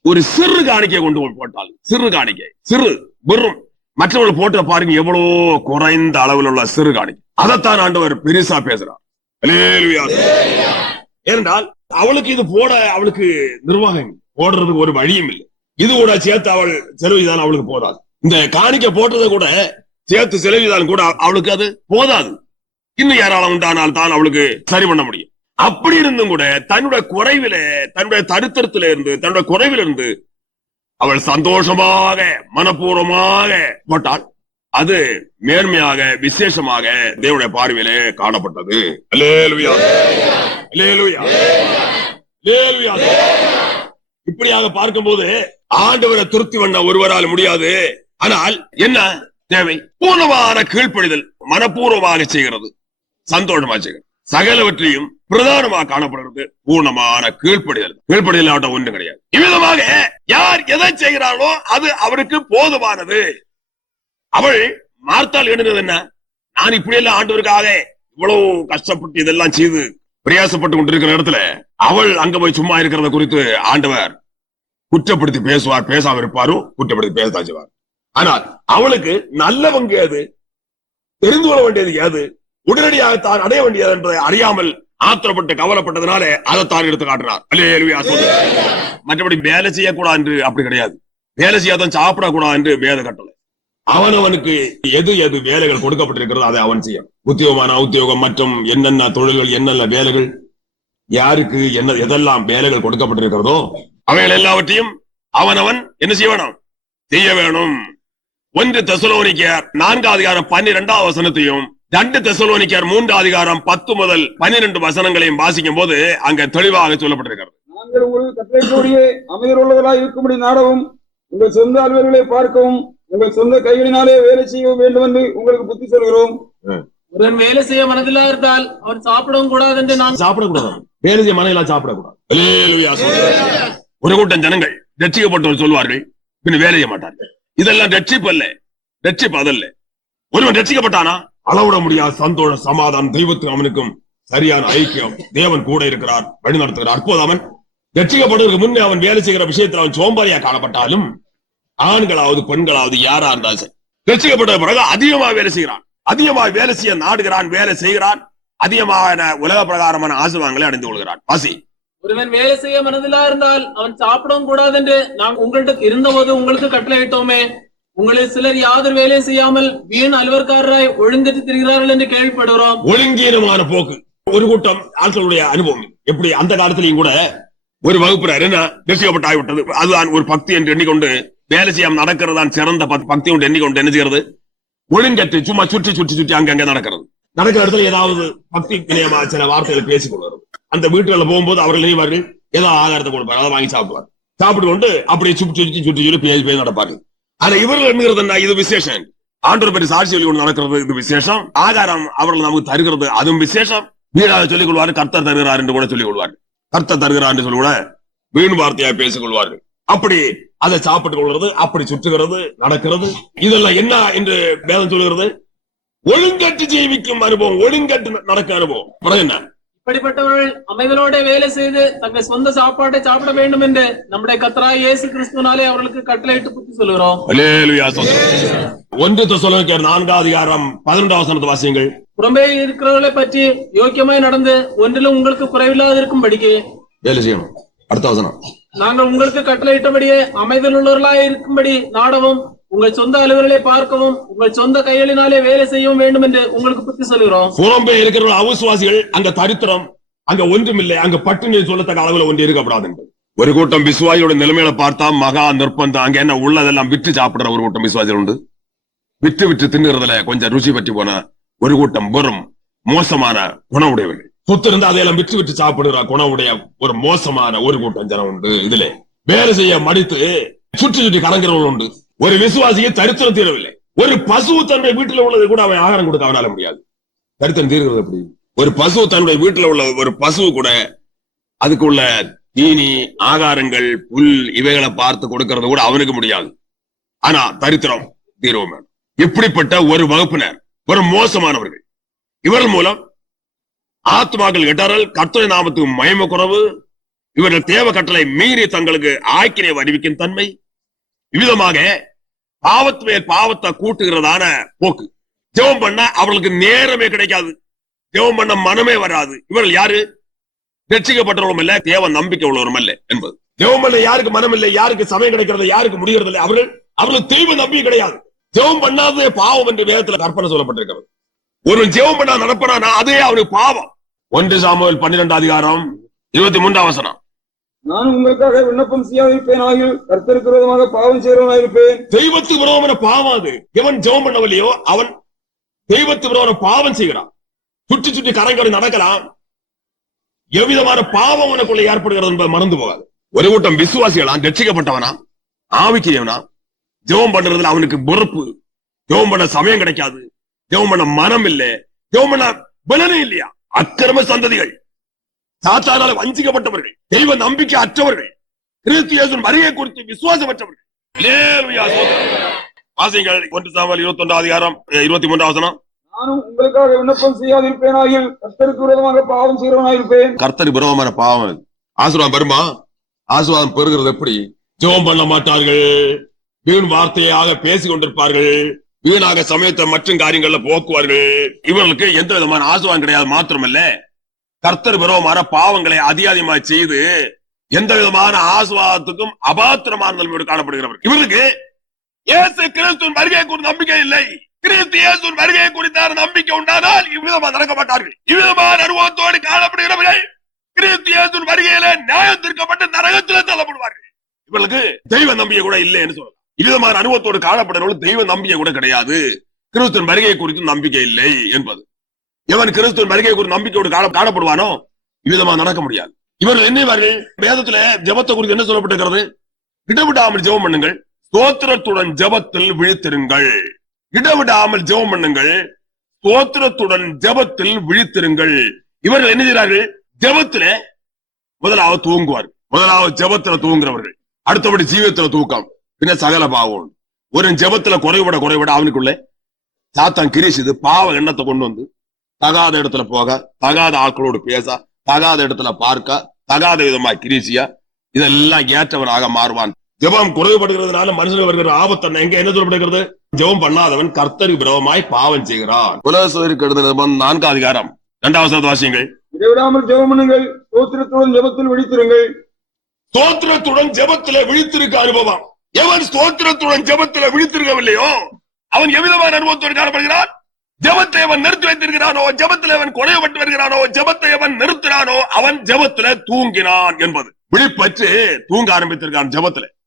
ஒரு சிறு காணிக்கை கொண்டு போட்டாள். சிறு காணிக்கை, சிறு வெறும். மற்றவர்கள் போட்ட பாருங்க எவ்வளவு குறைந்த அளவில் உள்ள சிறு காணிக்கை. அதைத்தான் ஆண்டவர் பெருசா பேசுறார். ஏனென்றால் அவளுக்கு இது போட அவளுக்கு நிர்வாகம் போடுறதுக்கு ஒரு வழியும் இல்லை. இது கூட சேர்த்து அவள் செலவிதான் அவளுக்கு போதாது. இந்த காணிக்கை போட்டதை கூட சேர்த்து செலவிதான் கூட அவளுக்கு அது போதாது. இன்னும் யாராலும் உண்டானால் தான் அவளுக்கு சரி பண்ண முடியும். அப்படி இருந்தும் கூட தன்னுடைய குறைவில, தன்னுடைய தடுத்தரத்தில இருந்து, தன்னுடைய குறைவிலிருந்து அவள் சந்தோஷமாக மனப்பூர்வமாக போட்டாள். அது மேன்மையாக விசேஷமாக தேவனுடைய பார்வையிலே காணப்பட்டது. அல்லேலூயா, அல்லேலூயா, அல்லேலூயா. இப்படியாக பார்க்கும்போது ஆண்டவரை திருப்தி பண்ண ஒருவரால் முடியாது. ஆனால் என்ன, தேவை? பூர்ணமான கீழ்ப்படிதல், மனப்பூர்வமாக செய்கிறது, சந்தோஷமா செய்கிறது, சகலவற்றையும் பிரதானமாக காணப்படுகிறது பூர்ணமான கீழ்ப்படிதல். கீழ்ப்படிதல் ஆட்டம் ஒன்றும் கிடையாது. இவ்விதமாக யார் எதை செய்கிறாளோ அது அவருக்கு போதுமானது. அவள் மார்த்தாள் எழுந்தது என்ன? நான் இப்படி எல்லாம் ஆண்டவருக்காக இவ்வளவு கஷ்டப்பட்டு இதெல்லாம் செய்து பிரயாசப்பட்டு கொண்டிருக்கிற இடத்துல அவள் அங்க போய் சும்மா இருக்கிறத குறித்து ஆண்டவர் குற்றப்படுத்தி பேசுவார், பேசாம இருப்பாரோ, குற்றப்படுத்தி பேசத்தான் செய்வார். ஆனால் அவளுக்கு நல்லவங்க எது, தெரிந்து கொள்ள வேண்டியது எது, உடனடியாக தான் அடைய வேண்டியது என்பதை அறியாமல் ஆத்திரப்பட்டு கவலைப்பட்டதுனால அதைத்தான் எடுத்து காட்டினார். அல்லேலூயா. மற்றபடி வேலை செய்யக்கூடாது என்று அப்படி கிடையாது. வேலை செய்யாதான் சாப்பிடக்கூடாது என்று வேத கட்டளை. அவனவனுக்கு எது எது வேலைகள் கொடுக்கப்பட்டிருக்கிறதோ அதை அவன் செய்யும். உத்தியோகமான உத்தியோகம் மற்றும் என்னென்ன தொழில்கள், என்னென்ன வேலைகள், யாருக்கு என்ன எதெல்லாம் வேலைகள் கொடுக்கப்பட்டிருக்கிறதோ அவைகள் எல்லாவற்றையும் அவனவன் என்ன செய்ய வேணும்? செய்ய வேணும். 1 தெசலோனிக்கேயர் 4:12 வசனத்தையும் 2 தெசலோனிக்கேயர் 3:10 முதல் 12 வசனங்களையும் வாசிக்கும் போது அங்க தெளிவாக சொல்லப்பட்டிருக்கிறது. நாங்கள் உங்களுக்கு கட்டளைப்படியே அமைதியுள்ளவர்களாய் இருக்கும்படி நாடவும், உங்கள் சொந்த அலுவல்களை பார்க்கவும், உங்கள் சொந்த கைகளினாலே வேலை செய்ய வேண்டும் என்று உங்களுக்கு புத்தி சொல்கிறோம். ஒருவன் வேலை செய்ய மனதில்லா இருந்தால் அவன் சாப்பிடவும் கூடாது என்று நான் சாப்பிடக்கூடாது. வேலை செய்ய மனதில்லா சாப்பிடக்கூடாது. அல்லேலூயா. ஒரு கூட்டம் ஜனங்கள் ரட்சிக்கப்பட்டவர் சொல்வார்கள், பின் வேலை செய்ய மாட்டார்கள். இதெல்லாம் ரட்சிப்பு அல்ல, ரட்சிப்பு அதல்ல. ஒருவன் ரட்சிக்கப்பட்டானா அளவிட முடியாத சந்தோஷம், சமாதானம், தெய்வத்துக்கும் அவனுக்கும் சரியான ஐக்கியம், தேவன் கூட இருக்கிறார், வழி நடத்துகிறார். அப்போது அவன் ரட்சிக்கப்படுவதற்கு முன்னே அவன் வேலை செய்கிற விஷயத்தில் அவன் சோம்பேறியா காணப்பட்டாலும், ஆண்களாவது பெண்களாவது யாரா இருந்தாலும் சரி, ரட்சிக்கப்பட்ட பிறகு அதிகமாக வேலை செய்கிறான், அதிகமாக வேலை செய்ய நாடுகிறான், வேலை செய்கிறான், அதிகமான உலக பிரகாரமான ஆசீர்வாதங்களை அடைந்து கொள்கிறான். வாசி. ஒருவன் வேலை செய்ய மனதில்லா இருந்தால் அவன் சாப்பிடவும் கூடாது என்று நான் உங்கள்கிட்ட இருந்தபோது உங்களுக்கு கட்டளையிட்டோமே. உங்களில் சிலர் யாதொரு வேலையும் செய்யாமல் வீண் அலுவலக்காரராய் ஒழுங்கற்று திரிகிறார்கள் என்று கேள்விப்படுகிறோம். ஒழுங்கீனமான போக்கு ஒரு கூட்டம் ஆட்களுடைய அனுபவம். எப்படி அந்த காலத்திலையும் கூட ஒரு வகுப்பினர் என்ன ரட்சிக்கப்பட்டு ஆகிவிட்டது, அதுதான் ஒரு பக்தி என்று எண்ணிக்கொண்டு வேலை செய்யாமல் நடக்கிறதான் சிறந்த பக்தி ஒன்று எண்ணிக்கொண்டு என்ன செய்கிறது? ஒழுங்கற்று சும்மா சுற்றி சுற்றி சுற்றி அங்கங்க நடக்கிறது. நடக்கிற இடத்துல ஏதாவது பக்தி பிணையமா சில வார்த்தைகளை பேசிக் கொள்வார்கள். அந்த வீட்டுல போகும்போது அவர்கள் நினைவார்கள் ஏதாவது ஆகாரத்தை கொடுப்பாரு, அதை வாங்கி சாப்பிடுவார். சாப்பிட்டு கொண்டு அப்படியே சுற்றி சுற்றி சுற்றி சுற்றி பேசி நடப்பார்கள். ஆனா இவர்கள் என்கிறது இது விசேஷம். ஆண்டவர் பற்றி சாட்சி சொல்லி கொண்டு நடக்கிறது இது விசேஷம். ஆகாரம் அவர்கள் நமக்கு தருகிறது அதுவும் விசேஷம். வீடாக சொல்லிக் கொள்வாரு, கர்த்தர் தருகிறார் என்று கூட சொல்லிக் கொள்வார்கள். கர்த்தர் தருகிறார் என்று சொல்லி கூட வீண் வார்த்தையாக பேசிக் கொள்வார்கள். அப்படி அதை சாப்பிட்டுக் கொள்வது, அப்படி சுற்றுகிறது, நடக்கிறது. இதெல்லாம் என்ன என்று வேதம் சொல்லுகிறது? ஒழுங்கற்று ஜீவிக்கும் அனுபவம், ஒழுங்கற்று நடக்க அனுபவம். என்ன? இப்படிப்பட்டவர்கள் அமைதலோட வேலை செய்து தங்கள் சொந்த சாப்பாட்டை சாப்பிட வேண்டும் என்று நம்முடைய கர்த்தராகிய இயேசு கிறிஸ்துவினாலே அவர்களுக்கு கட்டளையிட்டு புத்தி சொல்கிறோம். அல்லேலூயா. 1 தெசலோனிக்கேயர் 4:12 வசனத்தை வாசியுங்கள். புறம்பே இருக்கிறவர்களை பற்றி யோக்கியமாய் நடந்து ஒன்றிலும் உங்களுக்கு குறைவில்லாது இருக்கும்படிக்கு வேலை செய்யணும். அடுத்த வசனம். நாங்கள் உங்களுக்கு கட்டளையிட்டபடியே அமைதல் உள்ளவர்களாய் இருக்கும்படி நாடவும், உங்கள் சொந்த அலுவல்களை பார்க்கவும், உங்கள் சொந்த கைகளினாலே வேலை செய்யவும் வேண்டும் என்று உங்களுக்கு புத்தி சொல்கிறோம். புறம்பே இருக்கிற அவிசுவாசிகள் அங்க தரித்திரம், அங்க ஒன்றுமில்லை, அங்க பட்டினி சொல்லத்தக்க அளவுல ஒன்று இருக்கப்படாது என்று ஒரு கூட்டம் விசுவாசியோட நிலைமையில பார்த்தா மகா நிர்பந்தம். அங்க என்ன உள்ளதெல்லாம் விட்டு சாப்பிடுற ஒரு கூட்டம் விசுவாசிகள் உண்டு. விட்டு விட்டு தின்னுறதுல கொஞ்சம் ருசி பற்றி போன ஒரு கூட்டம் வெறும் மோசமான குணமுடையவர்கள். சொத்து இருந்தா அதையெல்லாம் விட்டு விட்டு சாப்பிடுற குணமுடைய ஒரு மோசமான ஒரு கூட்டம் ஜனம் உண்டு. இதுல வேலை செய்ய மடித்து சுற்றி சுற்றி கலங்கிறவர்கள் உண்டு. ஒரு விசுவாசியை தரித்திரம் தீரவில்லை. ஒரு பசு தன்னுடைய வீட்டுல உள்ளது கூட அவன் ஆகாரம் கொடுக்க அவனால முடியாது. தரித்திரம் தீர்கிறது எப்படி? ஒரு பசு தன்னுடைய வீட்டுல உள்ள ஒரு பசு கூட அதுக்கு உள்ள தீனி, ஆகாரங்கள், புல் இவைகளை பார்த்து கொடுக்கறது கூட அவனுக்கு முடியாது. ஆனா தரித்திரம் தீர்வும். இப்படிப்பட்ட ஒரு வகுப்பினர், ஒரு மோசமானவர்கள். இவர்கள் மூலம் ஆத்மாக்கள் இடறல், கர்த்தருடைய நாமத்துக்கு மகிமை குறைவு, இவர்கள் தேவ கட்டளை மீறி தங்களுக்கு ஆக்கினை அறிவிக்கும் தன்மை, இவ்விதமாக பாவத்து மேல் பாவத்தை கூட்டுகிறதான போக்கு. ஜெபம் பண்ண அவர்களுக்கு நேரமே கிடைக்காது, ஜெபம் பண்ண மனமே வராது. இவர்கள் யாரு? ரட்சிக்கப்பட்டவர்களும் இல்ல, தேவ நம்பிக்கை உள்ளவரும் அல்ல என்பது. ஜெபம் பண்ண யாருக்கு மனம் இல்லை, யாருக்கு சமயம் கிடைக்கிறது, யாருக்கு முடிகிறது இல்லை, அவர்களுக்கு தெய்வ நம்பிக்கை கிடையாது. ஜெபம் பண்ணாதே பாவம் என்று வேதத்துல கற்பனை சொல்லப்பட்டிருக்கிறது. ஒரு ஜெபம் பண்ணா நடப்பனா அதே அவனுக்கு பாவம். 1 சாமுவேல் 12:23 வசனம். நான் உங்களுக்காக விண்ணப்பம் செய்யாதிருப்பேன் ஆகில் கர்த்தருக்கு விரோதமாக பாவம் செய்கிறவனாயிருப்பேன். தெய்வத்துக்கு விரோதமான பாவம் அது. எவன் ஜெபம் பண்ணவில்லையோ அவன் தெய்வத்துக்கு விரோதமான பாவம் செய்கிறான். சுற்றி சுற்றி கரங்கரை நடக்கலாம். எவ்விதமான பாவம் உனக்குள்ள ஏற்படுகிறது என்பது மறந்து போகாது. ஒரு கூட்டம் விசுவாசிகளா, ரட்சிக்கப்பட்டவனா, ஆவிக்கியவனா, ஜெபம் பண்றதுல அவனுக்கு பொறுப்பு, ஜெபம் பண்ண சமயம் கிடைக்காது, ஜெபம் பண்ண மனம் இல்ல, ஜெபம் பண்ண பலனே இல்லையா? அக்கிரம சந்ததிகள், சாத்தானால வஞ்சிக்கப்பட்டவர்கள், தெய்வ நம்பிக்கை அற்றவர்கள், கிறிஸ்து இயேசுவின் வருகை குறித்து விசுவாசமற்றவர்கள். அல்லேலூயா, ஸ்தோத்திரம். வாசிங்கள் 1 சாமுவேல் 21 அதிகாரம் 23 வசனம். நானும் உங்களுக்காக விண்ணப்பம் செய்யாதிருப்பேனாகில் கர்த்தருக்கு விரோதமாக பாவம் செய்கிறவனாயிருப்பேன். கர்த்தருக்கு விரோதமான பாவம். ஆசீர்வாதம் வருமா? ஆசீர்வாதம் பெறுகிறது எப்படி? ஜெபம் பண்ண மாட்டார்கள், வீண் வார்த்தையாக பேசிக் கொண்டிருப்பார்கள், வீணாக சமயத்தை மற்றும் காரியங்கள்ல போக்குவார்கள். இவர்களுக்கு எந்த விதமான ஆசீர்வாதம் கிடையாது. மாத்திரமல்ல, கர்த்தர் விரோதமான பாவங்களை அதிகமாக செய்து எந்த விதமான ஆசீர்வாதத்துக்கும் அபாத்திரமான நிலைமையோடு காணப்படுகிறவர். இவர்களுக்கு இயேசு கிறிஸ்துவின் வருகை குறித்த நம்பிக்கை இல்லை. கிறிஸ்து இயேசுவின் வருகை குறித்த நம்பிக்கை உண்டானால் இவ்விதமாக நடக்க மாட்டார்கள். இவ்விதமான அனுபவத்தோடு காணப்படுகிறவர்கள் கிறிஸ்து இயேசுவின் வருகையில நியாயம் தீர்க்கப்பட்டு நரகத்திலே தள்ளப்படுவார்கள். இவர்களுக்கு தெய்வ நம்பிக்கை கூட இல்லை என்று சொல்லலாம். இவ்விதமான அனுபவத்தோடு காணப்படுகிறவர்கள் தெய்வ நம்பிக்கை கூட கிடையாது. கிறிஸ்துவின் வருகை குறித்து நம்பிக்கை இல்லை என்பது. எவன் கிறிஸ்துவின் வருகை குறித்து நம்பிக்கையோடு காணப்படுவானோ இவ்விதமாக நடக்க முடியாது. இவர்கள் என்னவார்கள்? வேதத்துல ஜெபத்தை குறித்து என்ன சொல்லப்பட்டிருக்கிறது? இடவிடாமல் ஜெபம் பண்ணுங்கள், ஸ்தோத்திரத்துடன் ஜெபத்தில் விழித்திருங்கள். இடவிடாமல் ஜெபம் பண்ணுங்கள், ஸ்தோத்திரத்துடன் ஜெபத்தில் விழித்திருங்கள். இவர்கள் என்ன செய்கிறார்கள்? ஜெபத்துல முதலாவது தூங்குவார்கள். முதலாவது ஜெபத்துல தூங்குறவர்கள், அடுத்தபடி ஜீவத்துல தூக்கம், பின்ன சகல பாவம். ஒரு ஜெபத்துல குறைவிட அவனுக்குள்ள சாத்தான் கிரிசிது பாவ எண்ணத்தை கொண்டு வந்து தகாத இடத்துல போக, தகாத ஆட்களோடு பேச, தகாத இடத்துல பார்க்க, தகாத விதமா கிரிசியா இதெல்லாம் ஏற்றவனாக மாறுவான். ஜெபம் குறைவுபடுகிறதுனால மனுஷனுக்கு வருகிற ஆபத்து எங்க என்ன சொல்லப்படுகிறது? ஜெபம் பண்ணாதவன் கர்த்தருக்கு விரோதமாய் பாவம் செய்கிறான். உலகசோருக்கு 4 அதிகாரம் 2 வாசியங்கள். இடைவிடாமல் ஜெபம் பண்ணுங்கள், ஸ்தோத்திரத்துடன் ஜெபத்தில் விழித்திருங்கள். ஸ்தோத்திரத்துடன் ஜெபத்திலே விழித்திருக்க அனுபவம். எவன் ஸ்தோத்திரத்துடன் ஜெபத்திலே விழித்திருக்கவில்லையோ அவன் எவ்விதமான அனுபவத்தோடு காணப்படுகிறான்? ஜெபத்தை அவன் நிறுத்தி வைத்திருக்கிறானோ, ஜெபத்தில் அவன் குறைவுபட்டு வருகிறானோ, ஜெபத்தை அவன் நிறுத்தினானோ அவன் ஜெபத்திலே தூங்கினான் என்பது. விழிப்பற்று தூங்க ஆரம்பித்திருக்கான்.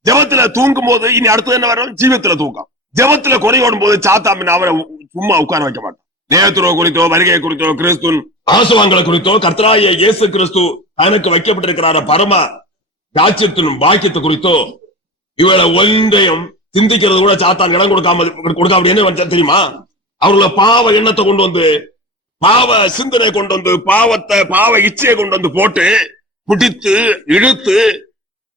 ஜெபத்துல தூங்கும் போது இனி அடுத்தது என்ன வரும்? ஜீவத்துல தூக்கம். ஜெபத்துல குறையோடும் போது சாத்தான் அவனை சும்மா உட்கார வைக்க மாட்டான். நேயத்துவ குறித்தோ, வருகை குறித்தோ, கிறிஸ்துவின் ஆசீர்வாதங்களை குறித்தோ, கர்த்தராகிய இயேசு கிறிஸ்து தனக்கு வைக்கப்பட்டிருக்கிறார பரம ராஜ்யத்தின் வாக்கியத்தை குறித்தோ இவளை ஒன்றையும் சிந்திக்கிறது கூட சாத்தான் இடம் கொடுக்காம என்ன தெரியுமா? அவர்களை பாவ எண்ணத்தை கொண்டு வந்து, பாவ சிந்தனை கொண்டு வந்து, பாவ இச்சையை கொண்டு வந்து போட்டு பிடித்து இழுத்து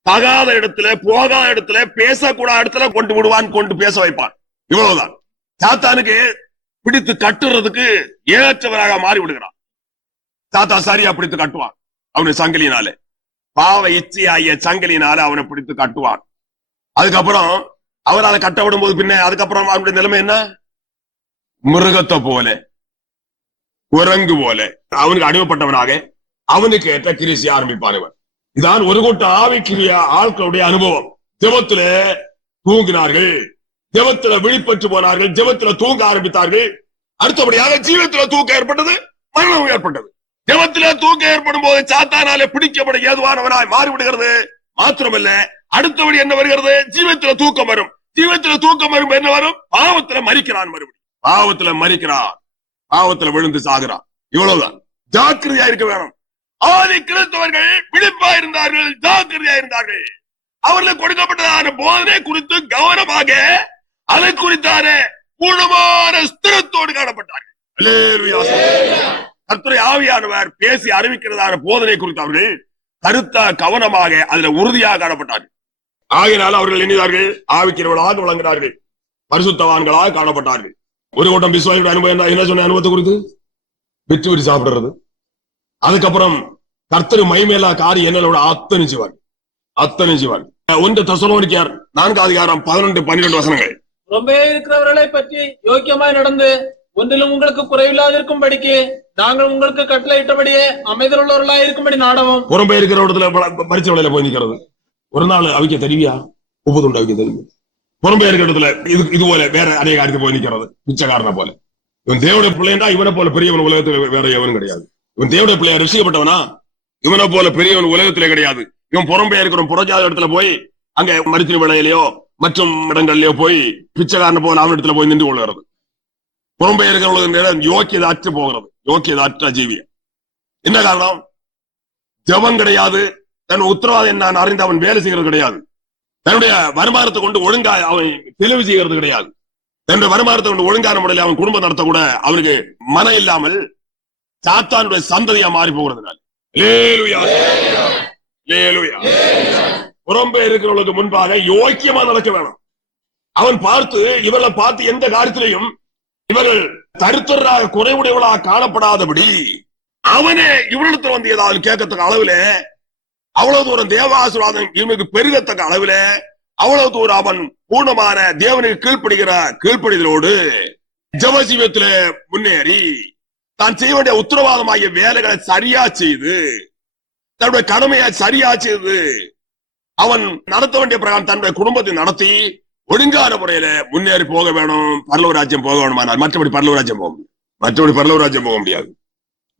தகாத இடத்துல, போகாத இடத்துல, பேசக்கூடாத இடத்துல கொண்டு விடுவான், கொண்டு பேச வைப்பான். இவ்வளவுதான். சாத்தானுக்கு பிடித்து கட்டுறதுக்கு ஏற்றவராக மாறி விடுகிறான். சாத்தா சரியா பிடித்து கட்டுவான். அவனை சங்கிலினாலே, பாவ இச்சையாகிய சங்கிலினால அவனை பிடித்து கட்டுவான். அதுக்கப்புறம் அவரால் கட்ட விடும் போது பின்ன அதுக்கப்புறம் அவனுடைய நிலைமை என்ன? மிருகத்தை போல, குரங்கு போல அவனுக்கு அடிமைப்பட்டவனாக அவனுக்கு ஏற்ற கிரிசி ஆரம்பிப்பானவன். இதான் ஒரு கூட்ட ஆவிக்குரிய ஆட்களுடைய அனுபவம். ஜெபத்துல தூங்கினார்கள், ஜெபத்துல விழிப்பற்று போனார்கள், ஜெபத்துல தூங்க ஆரம்பித்தார்கள். அடுத்தபடியாக ஜீவத்துல தூக்கம் ஏற்பட்டது, மரணம் ஏற்பட்டது. ஜெபத்துல தூக்கம் ஏற்படும் போது சாத்தானாலே பிடிக்கப்பட ஏதுவானவனாய் மாறிவிடுகிறது. மாத்திரமல்ல, அடுத்தபடி என்ன வருகிறது? ஜீவத்துல தூக்கம் வரும். ஜீவத்துல தூக்கம் வரும் என்ன வரும்? பாவத்துல மரிக்கிறான். மறுபடியும் பாவத்துல மரிக்கிறான், பாவத்துல விழுந்து சாகிறான். இவ்வளவுதான். ஜாக்கிரதையா இருக்க வேணும். ஆதி கிறிஸ்தவர்கள் விழிப்பா இருந்தார்கள், ஜாக்கிரதையா இருந்தார்கள். அவர்களுக்கு கொடுக்கப்பட்டதான போதனை குறித்து கவனமாக அதை குறித்தான பூர்ணமான ஸ்திரத்தோடு காணப்பட்டார்கள். கர்த்தருடைய ஆவியானவர் பேசி அறிவிக்கிறதான போதனை குறித்து அவர்கள் கருத்தா கவனமாக அதுல உறுதியாக காணப்பட்டார்கள். ஆகினால் அவர்கள் எண்ணினார்கள் ஆவிக்கிறவர்களாக வழங்கினார்கள், பரிசுத்தவான்களாக காணப்பட்டார்கள். ஒரு கூட்டம் விசுவாசியோட அனுபவம் என்ன சொன்ன அனுபவத்தை குறித்து? விட்டு சாப்பிடுறது. அதுக்கப்புறம் கர்த்தர் மகிமையில்லா காரியம் என்னோட அத்தனை செய்வார். 1 தெசலோனிக்கேயர் 4 அதிகாரம் 11-12 வசனங்கள். ரொம்ப இருக்கிறவர்களை பற்றி யோக்கியமாய் நடந்து ஒன்றிலும் உங்களுக்கு குறைவில்லாதிருக்கும் படிக்கு நாங்கள் உங்களுக்கு கட்டளையிட்டபடியே அமைதல் உள்ளவர்களாய் இருக்கும்படி நாடவும். புறம்பே இருக்கிற இடத்துல பரிச்சை வேலையில போய் நிக்கிறது. ஒரு நாள் அவிக்க தெரிவியா? உப்பு துண்டு அவிக்க தெரியும். புறம்பே இருக்கிற இடத்துல இது போல வேற அநேக காரியத்தை போய் நிக்கிறது, பிச்சைக்காரனை போல. இவன் தேவனுடைய பிள்ளைண்டா இவனை போல பெரியவன் உலகத்தில் வேற எவனும் கிடையாது. இவன் தேவனுடைய பிள்ளையா ரசிக்கப்பட்டவனா? இவனை போல பெரியவன் உலகத்திலே கிடையாது. இவன் புறம்பே இருக்கிற புறஜாத இடத்துல போய் அங்க மருத்துவ வேலையிலயோ மற்றும் இடங்கள்லயோ போய் பிச்சைக்காரனை போல அவன் இடத்துல போய் நின்று கொள்கிறது. புறம்பே இருக்கிற யோக்கியதை அற்று போகிறது, யோக்கியதை அற்ற ஜீவியம். என்ன காரணம்? ஜபம் கிடையாது, தன் உத்தரவாதம் என்ன அறிந்து அவன் வேலை செய்யறது கிடையாது, தன்னுடைய வருமானத்தை கொண்டு ஒழுங்கா அவன் தெளிவு செய்யறது கிடையாது, என்ற வருமானத்தை கொண்டு ஒழுங்கான முறையில் அவன் குடும்பம் நடத்த கூட அவனுக்கு மனம் இல்லாமல் சாத்தானுடைய சந்ததியா மாறி போகிறதுனால புறம்பே இருக்கிறவர்களுக்கு முன்பாக யோக்கியமா நடக்க வேணும். அவன் பார்த்து இவர்களை பார்த்து எந்த காரியத்திலையும் இவர்கள் தருத்தராக குறைவுடையவளாக காணப்படாதபடி அவனே இவரிடத்தில் வந்து ஏதாவது கேட்கத்தக்க அளவுல அவ்வளவு தூரம் தேவாசீர்வாதம் இவனுக்கு பெருகத்தக்க அளவுல அவ்வளவு தூரம் அவன் பூர்ணமான தேவனுக்கு கீழ்ப்படிதலோடு ஜபஜீவத்துல முன்னேறி தான் செய்ய வேண்டிய உத்தரவாதமாகிய வேலைகளை சரியா செய்து தன்னுடைய கடமையை சரியா செய்து அவன் நடத்த வேண்டிய பிரகாரம் தன்னுடைய குடும்பத்தை நடத்தி ஒழுங்கான முறையில முன்னேறி போக வேணும். பரலோக ராஜ்யம் போக வேணுமானால் மற்றபடி பரலோக ராஜ்யம் போக முடியும். மற்றபடி பரலோக ராஜ்யம் போக முடியாது.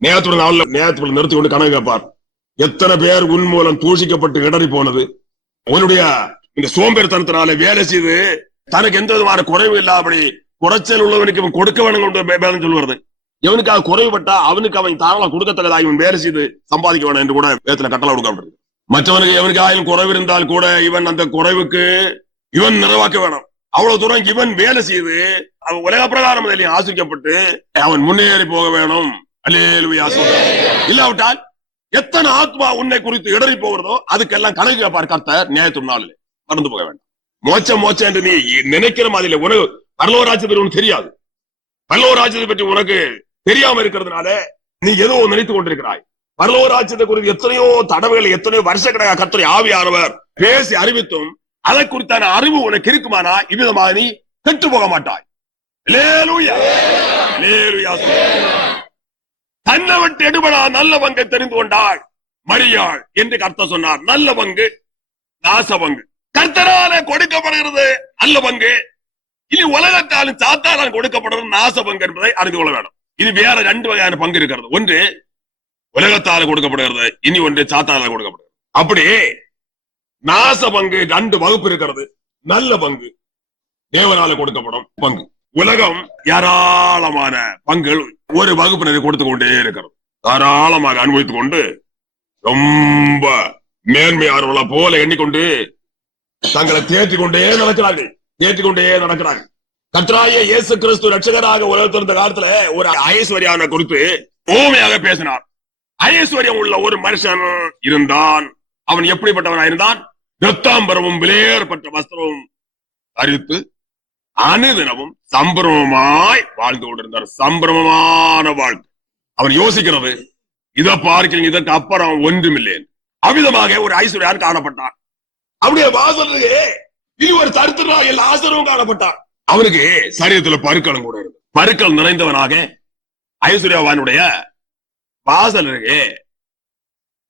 நேரத்துடன் நிறுத்தி கொண்டு கணக்கு கேட்பார். எத்தனை பேர் உன் மூலம் தூஷிக்கப்பட்டு இடறி போனது. உன்னுடைய இந்த சோம்பேறித்தனத்தினால வேலை செய்து தனக்கு எந்த விதமான குறைவு இல்லாதபடி குறைச்சல் உள்ளவனுக்கு இவன் கொடுக்க வேணும் சொல்லுவது. எவனுக்காக குறைவுபட்டா அவனுக்கு அவன் தாராளம் கொடுக்கத்தக்கதாக இவன் வேலை செய்து சம்பாதிக்க வேணும் என்று கூட வேதத்துல கட்டளை கொடுக்கப்பட்டிருக்கு. மற்றவனுக்கு எவனுக்காக குறைவு இருந்தால் கூட இவன் அந்த குறைவுக்கு இவன் நிறைவாக்க வேணும். அவ்வளவு தூரம் இவன் வேலை செய்து அவன் உலக பிரகாரம் ஆசிரிக்கப்பட்டு அவன் முன்னேறி போக வேணும். அல்லேலூயா. இல்லாவிட்டால் எத்தனை ஆத்மா உன்னை குறித்து இடறி போகிறதோ அதுக்கெல்லாம் கணக்கு கேட்பார் கர்த்தர் நியாயத்தும் நாளில். மறந்து போக வேண்டாம். மோச்சம் என்று நீ நினைக்கிற மாதிரி உனக்கு பரலோக ராஜ்யத்தை உனக்கு தெரியாது. பரலோக ராஜ்யத்தை பற்றி உனக்கு தெரியாம இருக்கிறதுனால நீ ஏதோ நினைத்துக் கொண்டிருக்கிறாய். பரலோக ராஜ்யத்தை குறித்து எத்தனையோ தடவைகள் எத்தனையோ வருஷக்கணக்காக கர்த்தரை ஆவியானவர் பேசி அறிவித்தும் அதை குறித்தான அறிவு உனக்கு இருக்குமானா இவ்விதமாக நீ கெட்டு போக மாட்டாய். அல்லேலூயா. அல்லேலூயா. தன்னை விட்டு எடுபடா நல்ல பங்கை தெரிந்து கொண்டாள் மரியாள் என்று கர்த்தர் சொன்னார். நல்ல பங்கு நாச பங்கு கர்த்தரால கொடுக்கப்படுகிறது நல்ல பங்கு. இனி உலகத்தாலும் சாத்தாரால் கொடுக்கப்படுறது நாச பங்கு என்பதை அறிந்து கொள்ள வேண்டும். இது வேற ரெண்டு வகையான பங்கு இருக்கிறது. ஒன்று உலகத்தால கொடுக்கப்படுகிறது, இனி ஒன்று சாத்தாரால் கொடுக்கப்படுகிறது. அப்படி நாச பங்கு ரெண்டு வகுப்பு இருக்கிறது. நல்ல பங்கு தேவனால கொடுக்கப்படும் பங்கு. உலகம் ஏராளமான பங்குகள் ஒரு வகுப்பினரை கொடுத்து கொண்டே இருக்கிறது. தாராளமாக அனுபவித்துக் கொண்டு ரொம்ப மேன்மையானவர்கள போல எண்ணிக்கொண்டு தங்களை தேற்றிக் கொண்டே நடக்கிறார்கள். கர்த்தராகிய இயேசு கிறிஸ்து ரட்சகராக உலகத்தில் இருந்த காலத்துல ஒரு ஐஸ்வர்யான குறித்து ஓமையாக பேசினார். ஐஸ்வர்யம் உள்ள ஒரு மனுஷன் இருந்தான். அவன் எப்படிப்பட்டவனாக இருந்தான்? ரத்தாம்பரமும் விலையேறப்பட்ட வஸ்திரமும் தரித்து அனுதினமும் சம்பிரமமாய் வாழ்ந்து கொண்டிருந்தார். சம்பிரமமான வாழ்க்கை. அவன் யோசிக்கிறது, இதை பார்க்கிறீங்க, இதற்கு அப்புறம் ஒன்றுமில்லை. அவ்விதமாக ஒரு ஐஸ்வர்யான் காணப்பட்டான். அவனுடைய வாசலுக்கு இனி ஒரு தரித்திரனாக லாசரும் காணப்பட்டான். அவனுக்கு சரீரத்துல பருக்களும் கூட இருக்கு. பருக்கள் நிறைந்தவனாக ஐஸ்வர்யாவானுடைய வாசலுக்கு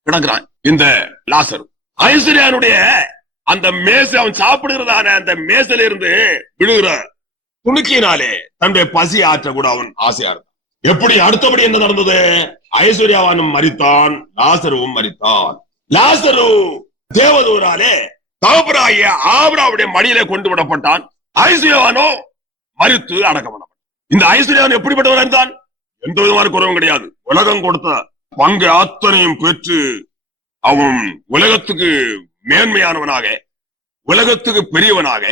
கிடக்கிறான் இந்த லாசர். ஐஸ்வர்யானுடைய அந்த மேசை, அவன் சாப்பிடுகிறதான அந்த மேசையில இருந்து விழுகிற துணுக்கினாலே தன்னுடைய பசி ஆற்ற கூட அவன் ஆசையா இருந்தான். எப்படி அடுத்தபடி என்ன நடந்தது? ஐஸ்வர்யாவானும் மரித்தான், லாசருவும் மரித்தான். லாசரு தேவதூராலே தகப்பனாகிய ஆபிரகாமுடைய மடியிலே கொண்டு விடப்பட்டான். ஐஸ்வர்யாவானோ மரித்து அடக்கப்பட்டான். இந்த ஐஸ்வர்யாவான் எப்படிப்பட்டவன் இருந்தான்? எந்த விதமான குறைவும் கிடையாது. உலகம் கொடுத்த பங்கு அத்தனையும் பெற்று அவன் உலகத்துக்கு மேன்மையானவனாக, உலகத்துக்கு பெரியவனாக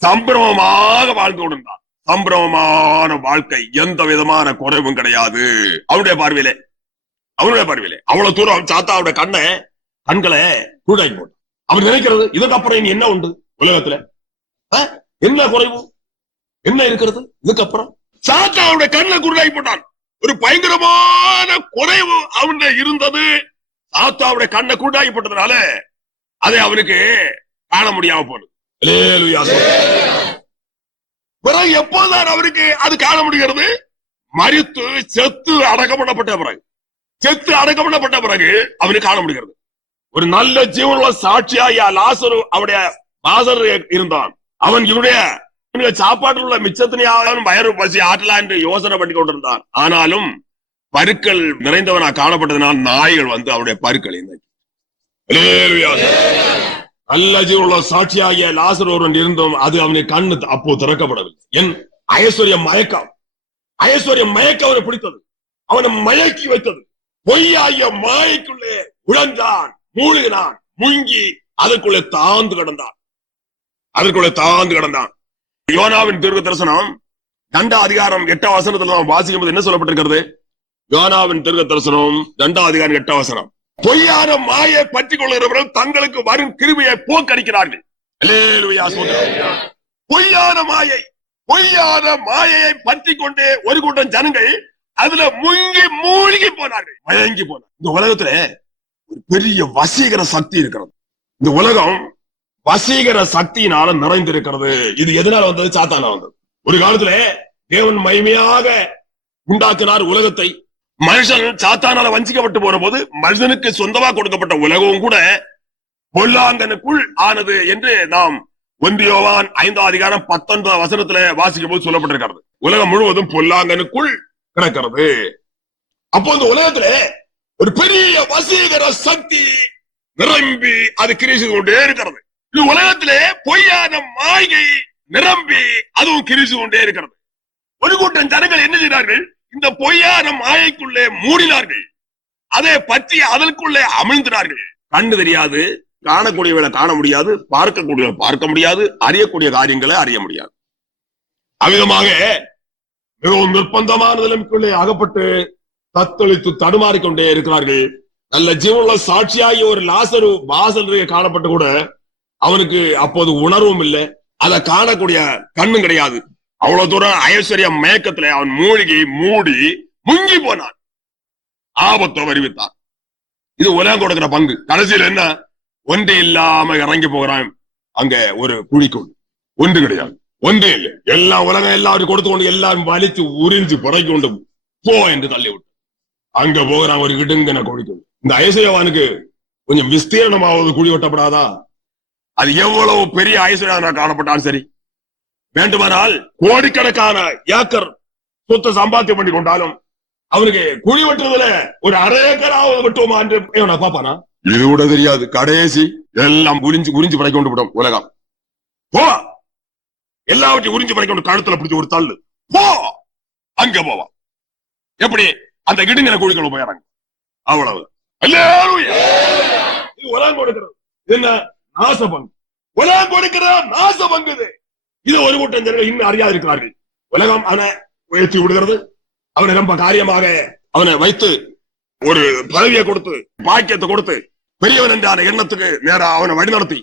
சம்பிரமமாக வாழ்ந்து கொண்டிருந்தான். சம்பிரமமான வாழ்க்கை, எந்த விதமான குறைவும் கிடையாது அவனுடைய பார்வையிலே. அவ்வளவு தூரம் சாத்தாவுடைய கண்களை கூடாக்கி போட்டான். அவன் நினைக்கிறது, இதுக்கப்புறம் இனி என்ன உண்டு உலகத்துல? என்ன குறைவு என்ன இருக்கிறது இதுக்கப்புறம்? சாத்தாவுடைய கண்ணை குருடாக்கி போட்டான். ஒரு பயங்கரமான குறைவு அவனுடைய இருந்தது. சாத்தாவுடைய கண்ணை குருடாக்கி போட்டதுனால அதை அவனுக்கு காண முடியாம போனது. பிறகு எப்போதான் அவருக்கு அது காண முடிகிறது? மரித்து செத்து அடக்கப்படப்பட்ட பிறகு அவனுக்கு காண முடிகிறது. ஒரு நல்ல ஜீவனுள்ள சாட்சியா லாசரு அவனுடைய வாசல் இருந்தான். அவன் இவனுடைய சாப்பாட்டில் உள்ள மிச்சத்தினையாலும் வயறு பசி ஆற்றலாம் என்று யோசனை பண்ணி கொண்டிருந்தான். ஆனாலும் பருக்கள் நிறைந்தவனா காணப்பட்டதனால் நாய்கள் வந்து அவனுடைய பருக்களை நல்ல ஜீவனுள்ள சாட்சியாகிய லாசர் ஒருவன் இருந்தும் அது அவனுடைய கண்ணு அப்போ திறக்கப்படவில்லை. என் ஐஸ்வர்யம் மயக்கம் அவனை பிடித்தது, அவனை மயக்கி வைத்தது. பொய்யாகிய மாயைக்குள்ளே உழந்தான், மூழ்கினான், முங்கி அதற்குள்ளே தாழ்ந்து கிடந்தான். யோனாவின் தீர்க்க தரிசனம் 2 அதிகாரம் 8 வசனத்துல நாம் வாசிக்கும் போது என்ன சொல்லப்பட்டிருக்கிறது? யோனாவின் தீர்க்க தரிசனம் 2 அதிகாரம் 8 வசனம். பொய்யான மாயை பற்றி கொள்கிறவர்கள் தங்களுக்கு வரும் கிருபையை போக்கடிக்கிறார்கள். அல்லேலூயா, ஸ்தோத்திரம். பொய்யான மாயையை பற்றி கொண்டு ஒரு கூட்டம் ஜனங்கள் அதுல மூழ்கி போனார்கள், மயங்கி போனார்கள். இந்த உலகத்துல ஒரு பெரிய வசீகர சக்தி இருக்கிறது. இந்த உலகம் வசீகர சக்தியினால நிறைந்திருக்கிறது. இது எதனால வந்தது? சாத்தானா வந்தது. ஒரு காலத்துல தேவன் மகிமையாக உண்டாக்கினார் உலகத்தை. மனுஷன் சாத்தானால வஞ்சிக்கப்பட்டு போன போது மனுஷனுக்கு சொந்தமா கொடுக்கப்பட்ட உலகம் கூட பொல்லாங்கனுக்குள் ஆனது என்று நாம் 1 யோவான் 5 அதிகாரம் 19 வசனத்துல வாசிக்கும் போது சொல்லப்பட்டிருக்கிறது. உலகம் முழுவதும் பொல்லாங்கனுக்குள் கிடக்கிறது. அப்போ இந்த உலகத்துல ஒரு பெரிய வசீகர சக்தி நிரம்பி அது கிரிசு கொண்டே இருக்கிறது. இந்த உலகத்திலே பொய்யான மாயை நிரம்பி அதுவும் கிரிசு கொண்டே இருக்கிறது. ஒரு கூட்டம் ஜனங்கள் என்ன செய்தார்கள்? இந்த பொய்யான மாயைக்குள்ளே மூடினார்கள், அதை பற்றி அதற்குள்ளே அமிழ்ந்தினார்கள். கண்ணு தெரியாது, காணக்கூடியவர்களை காண முடியாது, பார்க்கக்கூடியவர்களை பார்க்க முடியாது, அறியக்கூடிய காரியங்களை அறிய முடியாது. அவ்விதமாக மிகவும் நிர்பந்தமான நிலைமைக்குள்ளே அகப்பட்டு தத்தளித்து தடுமாறிக்கொண்டே இருக்கிறார்கள். நல்ல ஜீவனுள்ள சாட்சியாகி ஒரு லாசரு வாசல் காணப்பட்டு கூட அவனுக்கு அப்போது உணர்வும் இல்லை, அதை காணக்கூடிய கண்ணும் கிடையாது. அவ்வளவு தூரம் ஐஸ்வர்ய மயக்கத்துல அவன் மூடி முங்கி போனான். ஆபத்தை வருவித்தான். இது உலகம் கொடுக்கிற பங்கு. கடைசியில் என்ன? ஒன்று இல்லாம இறங்கி போகிறான். அங்க ஒரு குழிக்குள் ஒன்று கிடையாது, ஒன்றே இல்லை. எல்லா உலகம் எல்லாரும் கொடுத்து கொண்டு எல்லாரும் வலித்து உறிஞ்சு புறக்கி கொண்டு போ என்று தள்ளி விட்டு அங்க போகிறான் ஒரு இடுங்கன குழிக்குள். இந்த ஐஸ்வர்யவானுக்கு கொஞ்சம் விஸ்தீரணமாவது குழி வெட்டப்படாதா? அது எவ்வளவு பெரிய ஐஸ்வர்யா காணப்பட்டாலும் சரி, வேண்டுமானால் கோடிக்கணக்கான ஏக்கர் சொத்தை சம்பாத்தியம் பண்ணி கொண்டாலும் அவனுக்கு குழி வெட்டுறதுல ஒரு அரை ஏக்கராவது வெட்டுவோமா என்று பாப்பானா? இது கூட தெரியாது. கடைசி எல்லாம் உறிஞ்சு படைக்க கொண்டு விடும் உலகம். போ, எல்லாவற்றையும் உறிஞ்சு படைக்க கொண்டு கழுத்துல பிடிச்சி ஒரு தள்ளு போ, அங்க போவான். எப்படி? அந்த இடுங்கின குழிக்குள்ள போயிறாங்க. அவ்வளவு. உலகம் கொடுக்கிறது என்ன? நாச பங்கு. உலகம் கொடுக்கிறதா நாச பங்கு. இது ஒரு கூட்டம் ஜனங்கள் இன்னும் அறியாது இருக்கிறார்கள். உலகம் அவனை உயர்த்தி விடுகிறது. அவனை ரொம்ப காரியமாக அவனை வைத்து ஒரு பதவியை கொடுத்து பாக்கியத்தை கொடுத்து பெரியவன் என்றான எண்ணத்துக்கு நேரா அவனை வழிநடத்தி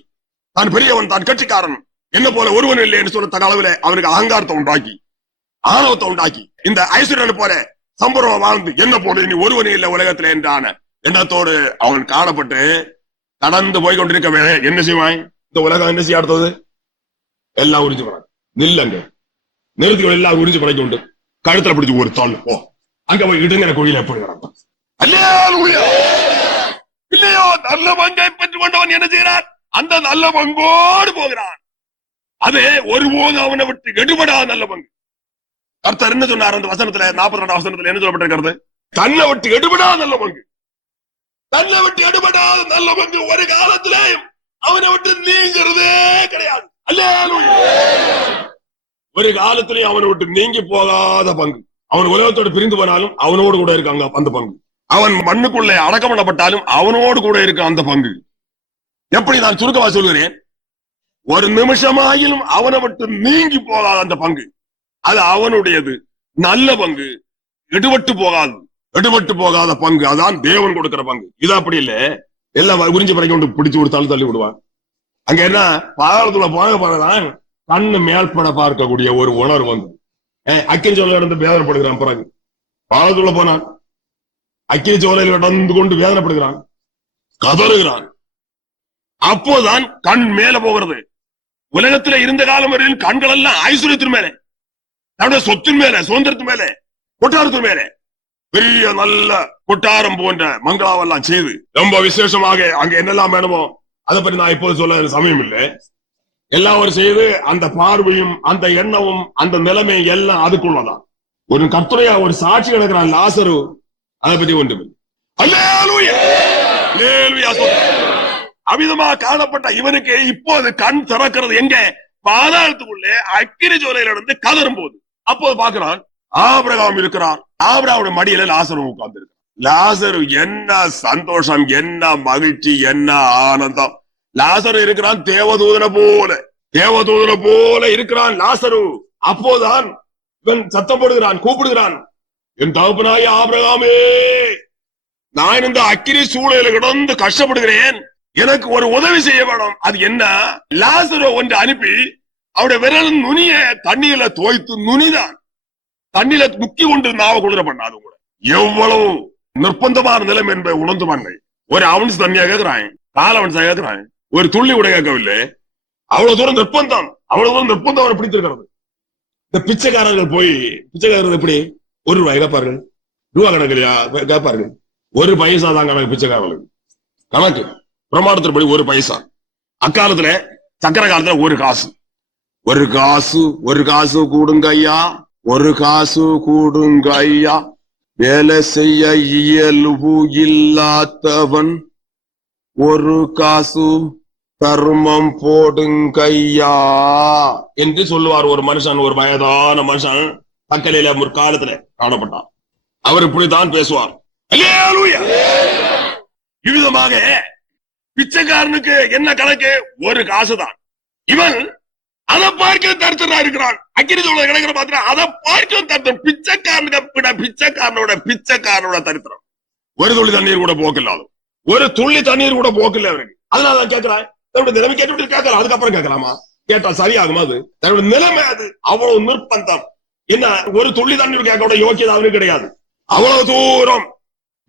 தான் பெரியவன், தான் கட்சிக்காரன், என்ன போல ஒருவன் இல்லை என்று சொல்ல அளவில் அவனுக்கு அகங்காரத்தை உண்டாக்கி ஆணவத்தை உண்டாக்கி இந்த ஐஸ்வர்யனை போல சம்பூர்ணம் வாழ்ந்து என்ன போல இனி ஒருவனே இல்லை உலகத்துல என்றான எண்ணத்தோடு அவன் காணப்பட்டு கடந்து போய் கொண்டிருக்கவே என்ன செய்வான்? இந்த உலகம் என்ன செய்ய அடுத்தது? எல்லாம் உறிஞ்சு போறாங்க. நில்லங்க, நிறுத்தி எல்லாம் உறிஞ்சு படைக்க உண்டு. கழுத்துல பிடிச்சு ஒரு தாள் போ, அங்க போய் இடுங்கிற கோயில எப்படி நடப்பான்? இல்லையோ நல்ல பங்கை பெற்றுக் கொண்டவன் என்ன செய்கிறான்? அந்த நல்ல பங்கோடு போகிறான். அது ஒருபோது அவனை விட்டு எடுபடாத நல்ல பங்கு. கர்த்தர் என்ன சொன்னார் அந்த வசனத்துல? 42 வசனத்துல என்ன சொல்லப்பட்டிருக்கிறது? தன்னை விட்டு எடுபடாத நல்ல பங்கு. தன்னை விட்டு எடுபடாத நல்ல பங்கு ஒரு காலத்திலேயும் அவனை விட்டு நீங்கிறதே கிடையாது. ஒரு காலத்திலேயும் அவனை விட்டு நீங்கி போகாத பங்கு. அவன் உலகத்தோடு பிரிந்து போனாலும் அவனோடு கூட இருக்காங்க அந்த பங்கு. அவன் மண்ணுக்குள்ளே அடக்கம் பண்ணப்பட்டாலும் அவனோடு கூட இருக்க அந்த பங்கு. எப்படி நான் சுருக்கமா சொல்கிறேன், ஒரு நிமிஷமாயிலும் அவனை விட்டு நீங்கி போகாத அந்த பங்கு அது அவனுடையது. நல்ல பங்கு, எடுபட்டு போகாத பங்கு, அதான் தேவன் கொடுக்கிற பங்கு. இது அப்படி இல்ல, எல்லாம் உறிஞ்சு படைக்க கொண்டு பிடிச்சு கொடுத்தாலும் தள்ளி விடுவான். அங்க என்ன பாதாளத்துல போனதான் கண்ணு மேல்பட பார்க்கக்கூடிய ஒரு உணர்வு வந்து அக்கினி சோலையில இருந்து வேதனைப்படுகிறான். பிறகு பாதாளத்துல போனான், அக்கினி சோலையில் நடந்து கொண்டு வேதனைப்படுகிறான், கதறுகிறான். அப்போதான் கண் மேல போகிறது. உலகத்துல இருந்த காலம் வரையில் கண்கள் எல்லாம் ஐஸ்வர்யத்தின் மேலே, நம்முடைய சொத்தின் மேல, சுதந்திரத்தின் மேல, கொட்டாரத்தின் மேல, பெரிய நல்ல கொட்டாரம் போன்ற மங்களாவெல்லாம் செய்து ரொம்ப விசேஷமாக அங்க என்னெல்லாம் வேணுமோ அதை பற்றி நான் இப்போது சொல்ல சமயம் இல்லை. எல்லாம் ஒரு செய்து அந்த பார்வையும் அந்த எண்ணமும் அந்த நிலைமையும் எல்லாம் அதுக்குள்ளதான். ஒரு கர்த்தரையா ஒரு சாட்சி கிடக்கிறான் லாசரு, அதை பற்றி ஒன்றும் அவிதமா காணப்பட்ட இவனுக்கு இப்போது கண் திறக்கிறது எங்க? பாதாளத்துக்குள்ளே அக்கினி சோலையில இருந்து கதறும் போது. அப்போது பார்க்கிறான் ஆபிரகாம் இருக்கிறான். ஆபிரகாமுடைய மடியில லாசரு உட்கார்ந்து இருக்கிறான். லாசரு என்ன சந்தோஷம், என்ன மகிழ்ச்சி, என்ன ஆனந்தம். லாசரு இருக்கிறான் தேவதூதனை போல. தேவதூதனை போல இருக்கிறான் லாசரு. அப்போதான் இவன் சத்தம் போடுகிறான், கூப்பிடுகிறான், என் தகப்பனாய ஆபிரகாமே, நான் இந்த அக்கினி சூழலில் கிடந்து கஷ்டப்படுகிறேன், எனக்கு ஒரு உதவி செய்ய வேணும். அது என்ன? லாசரு ஒன்று அனுப்பி அவருடைய விரல் நுனிய தண்ணியில தோய்த்து, நுனிதான் தண்ணியில முக்கி கொண்டு நாவ குளிர பண்ணாது. கூட எவ்வளவு நிர்பந்தமான நிலைமை என்பதை உணர்ந்து பண்ணை. ஒரு அவன்ஸ் தண்ணியா கேட்கிறான், கால அவன்ஸா கேட்கிறான், ஒரு துள்ளி கூட கேட்கவில்லை. அவ்வளவு தூரம் நிர்பந்தம், அவ்வளவு தூரம் நிர்பந்தம் அவரை பிடித்திருக்கிறது. இந்த பிச்சைக்காரர்கள் போய் பிச்சைக்காரர்கள் எப்படி ஒரு ரூபாய் கேட்பார்கள், ரூபா கணக்கு கேட்பார்கள். ஒரு பைசா தான் கணக்கு பிச்சைக்காரர்களுக்கு. கணக்கு பிரமாணத்தின்படி ஒரு பைசா. அக்காலத்துல சக்கர காலத்துல ஒரு காசு, ஒரு காசு, ஒரு காசு கூடுங்க ஐயா, ஒரு காசு கூடுங்க ஐயா, வேலை செய்ய இயல்பு இல்லாதவன் ஒரு காசு தர்மம் போடுங்கய்யா என்று சொல்லுவார் ஒரு மனுஷன். ஒரு வயதான மனுஷன் தக்கலையில முற்காலத்துல காணப்பட்டார். அவர் இப்படித்தான் பேசுவார். இவ்விதமாக பிச்சைக்காரனுக்கு என்ன கணக்கு? ஒரு காசுதான். இவன் அதை பார்க்க தரித்திரா இருக்கிறான். அக்கினி சூழல் கிடக்கிற பாத்திரம் அதை பார்க்க தரித்திரம். பிச்சைக்காரனோட தரித்திரம். ஒரு துளி தண்ணீர் கூட போக்கில்லாது, ஒரு துள்ளி தண்ணீர் கூட போக்கில்ல அவருக்கு. அதனால கேட்கிறான், தன்னுடைய நிலைமை கேட்டு கேட்கலாம். அதுக்கப்புறம் கேட்கலாமா? கேட்டா சரியாகுமா? அது தன்னுடைய நிலைமை, அது அவ்வளவு நிர்பந்தம். என்ன, ஒரு துள்ளி தண்ணீர் கேட்க யோக்கியது அவனுக்கு கிடையாது. அவ்வளவு தூரம்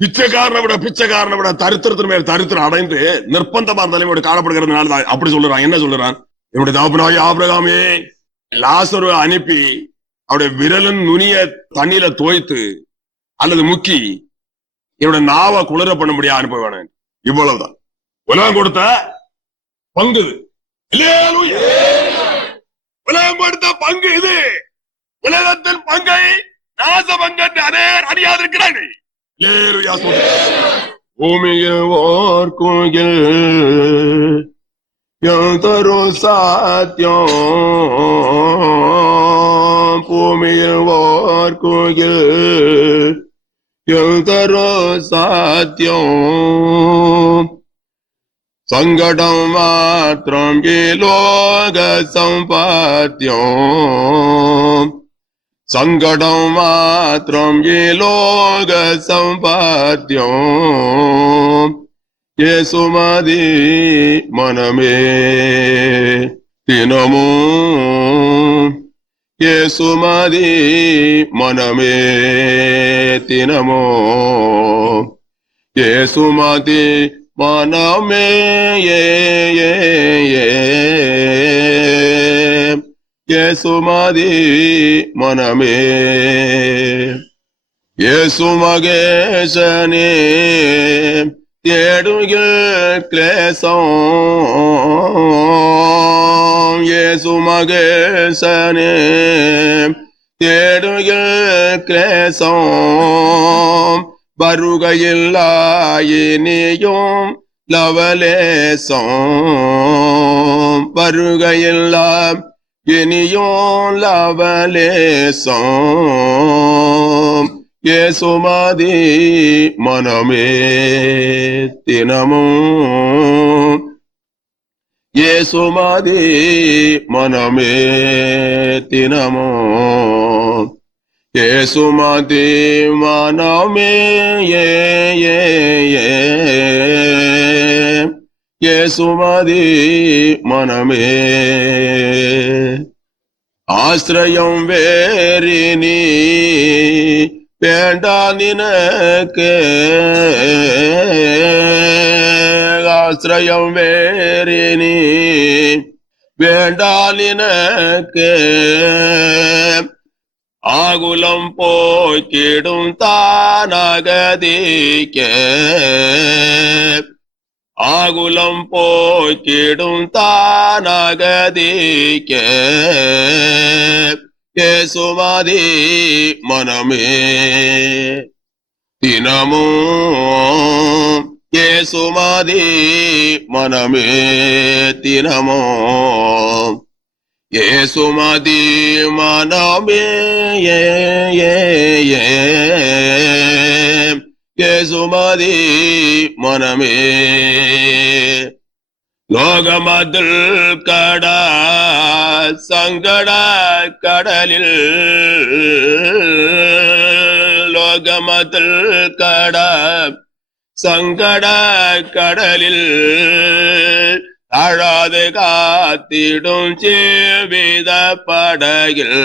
பிச்சைக்காரனை விட தரித்திரத்தின் மேல் தரித்திரம் அடைந்து நிர்பந்தமான நிலைமையோடு காணப்படுகிறதுனால அப்படி சொல்றான். என்ன சொல்றான்? என்னுடைய தகப்பனாகிய ஆபிரகாமே, லாசரு அனுப்பி அவருடைய விரலின் நுனிய தண்ணியில தோய்த்து அல்லது முக்கி என்னுடைய நாவை குளிர பண்ணும்படியா அனுப்ப வேணும். இவ்வளவுதான் உலகம் கொடுத்த பங்கு. உலகம் கொடுத்த பங்கு இது. உலகத்தின் பங்கை நாச பங்கு அதே அறியாதிருக்கிறார்கள். பூமியில் ஓர் கோயில் தரு சாத்தியம், பூமியில் ஓர் கோயில் தரு சாத்தியம், சங்கடம் மாத்திரம் லோக சம்பாத்தியம், சங்கடம் மாத்திரம் லோக சம்பாத்தியம், இயேசுமதி மனமே தினமும், இயேசுமதி மனமே தினமும், இயேசுமதி மனமே இயேசுமதி மனமே. இயேசு மகேசனே தேடுகில் கிளேசம், இயேசு மகேசனே தேடுகில் கிளேசம், வருகையில்லாயினியும் லவலேசம், வருகையில்லா இனியும் லவலேசம், இயேசுமதி மனமே தினமும், இயேசுமதி மனமே தினமும், இயேசுமதி மனமே இயேசுமதி மனமே. ஆசிரியம் வேறினி வேண்டா நினக்கு, ஆசிரியம் வேறினி வேண்டா நினக்கு, ஆகுலம் போய்க்கிடும் தானகதிக்க, ஆகுலம் போய்க்கிடும் தானகதிக்க, இயேசுமதி மனமே தினமும், இயேசுமதி மனமே தினமும், இயேசுமதி மனமே இயேசுமதி மனமே. லோகமதில் கட சங்கட கடலில் லோகமதில் கட சங்கட கடலில் அழாது காத்திடும் ஜீவித படகில்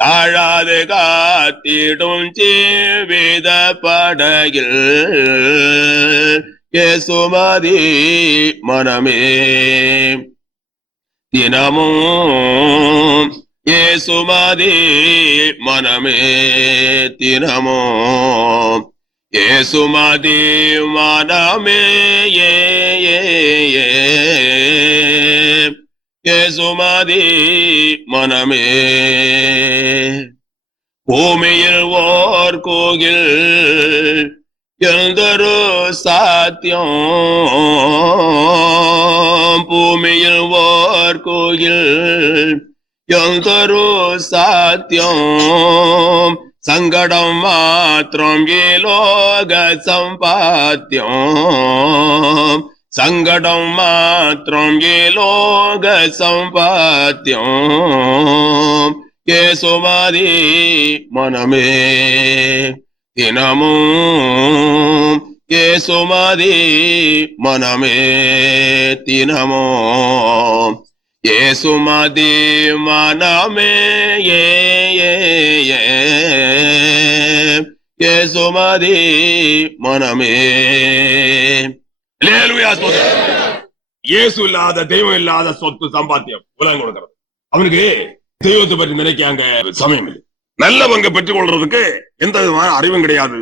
தாழாது காத்திடும் ஜீவித படகில் இயேசுமதி மனமே தினமும் இயேசுமதி மனமே தினமும் இயேசுமதி மனமே இயேசுமதி மனமே பூமியில் ஓர் கோயில் எந்தொரு சாத்தியம் பூமியில் ஓர் கோயில் எந்தொரு சாத்தியம் சங்கடம் மாத்திரம் ஏலோக சம்பாத்தியம் சங்கடம் மாத்திரம் ஏலோக சம்பாத்தியம் இயேசுமதி மனமே தினமும் இயேசுமதி மனமே தினமும் இயேசுமதி மனமே இயேசுமதி மனமே. அல்லேலூயா. இயேசு இல்லாத தெய்வம் இல்லாத சொத்து சம்பாத்தியம் உலகம் கொடுக்கிறது. அவனுக்கு தெய்வத்தை பற்றி நினைக்காங்க சமயம் இல்லை. நல்ல பங்கை பெற்றுக் கொள்றதுக்கு எந்த விதமான அறிவும் கிடையாது.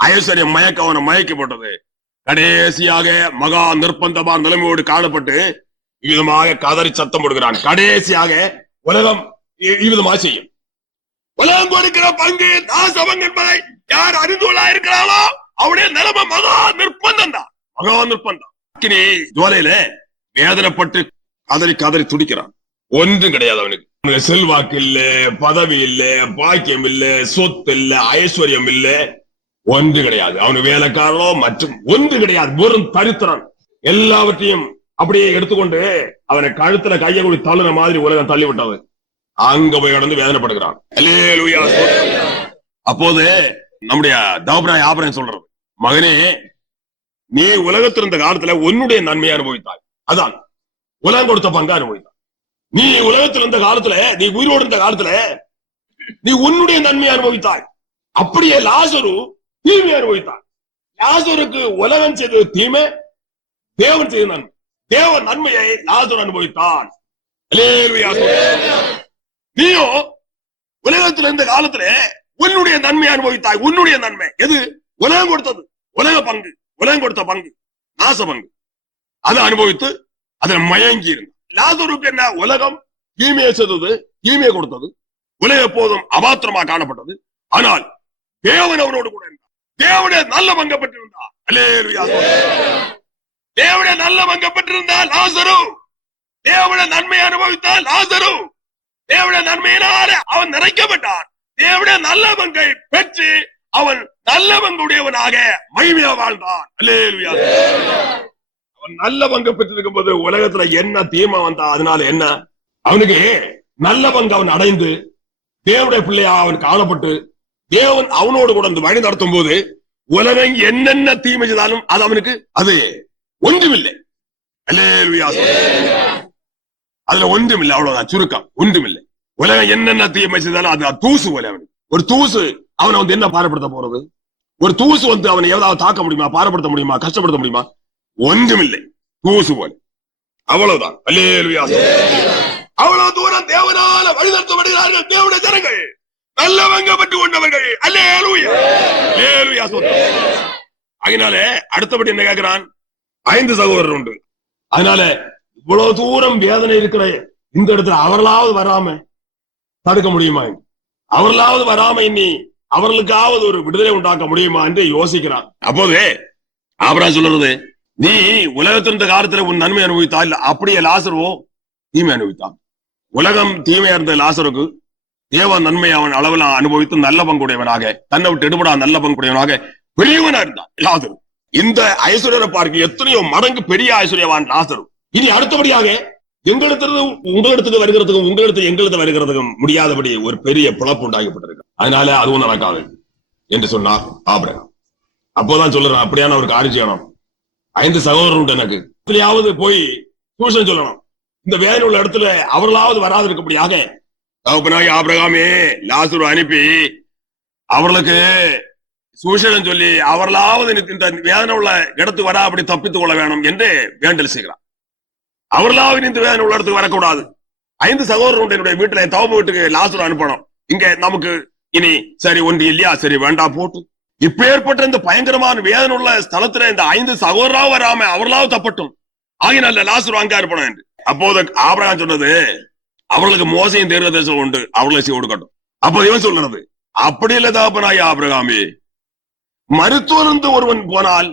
ஐஸ்வர்யம் மயக்க அவனை மயக்கப்பட்டது. கடைசியாக மகா நிர்பந்தமான நிலைமையோடு காணப்பட்டு இவ்விதமாக கதறி சத்தம் போடுகிறான். கடைசியாக உலகம் இவ்விதமாக செய்யும். உலகம் கொடுக்கிற பங்கு நாசபங்கு என்பதை யார் அறிந்துள்ளா இருக்கிறாளோ அவனுடைய நிலைமை மகா நிர்பந்தம் தான். மகா நிர்பந்தம். ஜுவாலையில வேதனைப்பட்டு கதறி கதறி துடிக்கிறான். ஒன்றும் கிடையாது அவனுக்கு. செல்வாக்கு இல்ல, பதவி இல்ல, பாக்கியம் இல்ல, சொத்து இல்ல, ஐஸ்வர்யம் இல்ல, ஒன்று கிடையாது. அவனுக்கு வேலைக்காரனோ மற்றும் ஒன்று கிடையாது. வெறும் தரித்திரன். எல்லாவற்றையும் அப்படியே எடுத்துக்கொண்டு அவனை கழுத்துல கையை கூடி தள்ளுற மாதிரி உலகம் தள்ளிவிட்டது. அங்க போய் கடந்து வேதனைப்படுகிறான். அல்லேலூயா. அப்போது நம்முடைய தகப்பனாகிய ஆபிரகாம் சொல்றது, மகனே நீ உலகத்தில் இருந்த காலத்துல உன்னுடைய நன்மையை அனுபவித்தாய். அதான் உலகம் கொடுத்த பங்கு அனுபவித்தாய். நீ உலகத்தில் இருந்த காலத்துல, நீ உயிரோடு இருந்த காலத்துல நீ உன்னுடைய நன்மையை அனுபவித்தாய். அப்படியே லாசரு தீமை அனுபவித்தாய். லாசருக்கு உலகம் செய்தது தீமை, தேவன் செய்த நன்மை. தேவன் நன்மையை லாசரு அனுபவித்தான். நீயோ உலகத்தில் இருந்த காலத்துல உன்னுடைய நன்மையை அனுபவித்தாய். உன்னுடைய நன்மை எது? உலகம் கொடுத்தது, உலக பங்கு, உலகம் கொடுத்த பங்கு, நாச பங்கு. அதை அனுபவித்து அதில் மயங்கி இருந்த லாசருக்கு என்ன? உலகம் தீமையை செய்தது, தீமையை கொடுத்தது. உலகம் எப்போதும் அபாத்திரமா காணப்பட்டது. ஆனால் தேவன் அவனோடு கூட இருந்தார். தேவனுடைய நல்ல பங்கை பெற்றிருந்தார். அல்லேலூயா. தேவனுடைய நல்ல பங்கை பெற்றிருந்தால் லாசரு, தேவனுடைய நன்மையை அனுபவித்தால் லாசரு, தேவனுடைய நன்மையினால அவன் நிறைக்கப்பட்டான். தேவனுடைய நல்ல பங்கை பெற்று அவன் நல்ல பங்குடையவனாக மகிமையா வாழ்ந்தான். அல்லேலூயா. அவன் நல்ல பங்கு பெற்றிருக்கும் போது உலகத்துல என்ன தீமை வந்தா அதனால என்ன? அவனுக்கு நல்ல பங்கு அவன் அடைந்து தேவனுடைய பிள்ளையா அவன் காணப்பட்டு தேவன் அவனோடு கூட வழி நடத்தும் போது உலகம் என்னென்ன தீமை செய்தாலும் அது அவனுக்கு அது ஒன்றுமில்லை. அல்லேலூயா. அதுல ஒன்றுமில்லை. அவ்வளவுதான் சுருக்கம். ஒன்றுமில்லை. உலகம் என்னென்ன தீமை செய்தாலும் அது தூசு போல. அவனுக்கு ஒரு தூசு அவனை வந்து என்ன பாரப்படுத்த போறது? ஒரு தூசு வந்து அவனை எவ்வளவு தாக்க முடியுமா? பாரப்படுத்த முடியுமா? கஷ்டப்படுத்த முடியுமா? ஒன்றுமில்லை. தூசு போல. அவ்வளவுதான். அல்லேலூயா. அவ்வளவு தூரம் தேவனால வழிநடத்தப்படுகிறார்கள் தேவனுடைய ஜனங்கள், நல்லவங்க பெற்று கொண்டவர்கள். அல்லேலூயா. அல்லேலூயா. அதனால அடுத்தபடி என்ன கேட்கிறான்? 5 சகோதரர் உண்டு. அதனால இவ்வளவு தூரம் வேதனை இருக்கிற இந்த இடத்துல அவர்களாவது வராம தடுக்க முடியுமா? அவர்களாவது வராம இனி அவர்களுக்காவது ஒரு விடுதலை உண்டாக்க முடியுமா என்று யோசிக்கிறான். அப்போது ஆபிரகாம் சொல்றது, நீ உலகத்திருந்த காலத்துல உன் நன்மை அனுபவித்தா இல்ல, அப்படியே லாசருவோ தீமை அனுபவித்தான். உலகம் தீமையா இருந்த லாசருக்கு தேவ நன்மை அவன் அளவில் அனுபவித்து நல்ல பங்குடையவனாக, தன்னை விட்டு எடுபடா நல்ல பங்குடையவனாக பெரியவனா இருந்தான் லாசரு. இந்த ஐஸ்வர்யரை பார்க்க எத்தனையோ மடங்கு பெரிய ஐஸ்வர்யவான் லாசரு. இனி அடுத்தபடியாக எங்களிடத்திலிருந்து உங்களிடத்துக்கு வருகிறதுக்கும் உங்களிடத்து எங்களிடத்து வருகிறதுக்கும் முடியாதபடி ஒரு பெரிய பிளப்பு உண்டாக்கப்பட்டிருக்கு. அதனால அதுவும் நடக்காது என்று சொன்னார் ஆபிரகாம். அப்போதான் சொல்றேன், அப்படியான ஒரு காரியம் செய்யணும். 5 சகோதரர்கள் எனக்கு எப்படியாவது போய் சூசன் சொல்லணும். இந்த வேதனை உள்ள இடத்துல அவர்களாவது வராது இருக்கும்படியாக தகப்பனாகிய ஆபிரகாமே லாசரு அனுப்பி அவர்களுக்கு சூசனம் சொல்லி அவர்களாவது இந்த வேதனை உள்ள இடத்துக்கு வரா அப்படி தப்பித்துக் கொள்ள வேணும் என்று வேண்டல் செய்கிறார். அவர்களாவது இந்த வேதனை உள்ள இடத்துக்கு வரக்கூடாது. 5 சகோதரர்கள் என்னுடைய வீட்டுல தவம் வீட்டுக்கு லாசரு அனுப்பணும். இங்க நமக்கு இனி சரி ஒன்று இல்லையா, சரி வேண்டாம் போட்டு இப்ப ஏற்பட்ட இந்த பயங்கரமான வேதனை உள்ள ஸ்தலத்துல இந்த 5 சகோதராவும் வராம அவர்களாவது தப்பட்டும், ஆகினால லாசரு அங்க இருப்பணும் என்று. அப்போது ஆபிரகாம் சொன்னது, அவர்களுக்கு மோசையும் தீர்க்கதரிசனம் உண்டு, அவர்களை செய்ய கொடுக்கட்டும். அப்ப இவன் சொல்றது, அப்படி இல்ல தகப்பனாகிய ஆபிரகாமே, மருத்துவருந்து ஒருவன் போனால்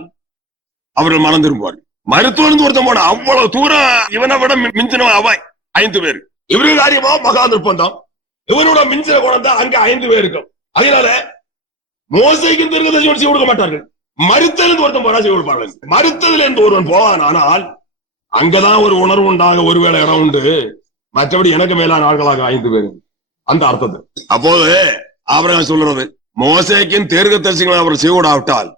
அவர்கள் மனம் திரும்புவார்கள். மருத்துவருந்து ஒருத்தன் போனா அவ்வளவு தூரம் இவனை விட மிஞ்சினவன் அவன் 5 பேர். இவரு காரியமா மகா நிர்பந்தம், இவனோட மிஞ்சின குணம் தான் அங்க 5 பேர் இருக்கும். அதனால மோசைக்கு தீர்க்கதரிசனம் செய்ய கொடுக்க மாட்டார்கள். மருத்துவருந்து ஒருத்தன் போனா செய்ய கொடுப்பார்கள். மருத்துவத்துல இருந்து ஒருவன் போவான், ஆனால் அங்கதான் ஒரு உணர்வு உண்டாக ஒருவேளை இடம் உண்டு, மற்றபடி எனக்கு மேலான ஆட்களாக 5 பேர் அந்த அர்த்தத்தை. அப்போது ஆபிரகாம் சொல்றது, மோசேக்கின் தீர்க்கதரிசனங்களை அவர் செய்யக்கூடாவிட்டால்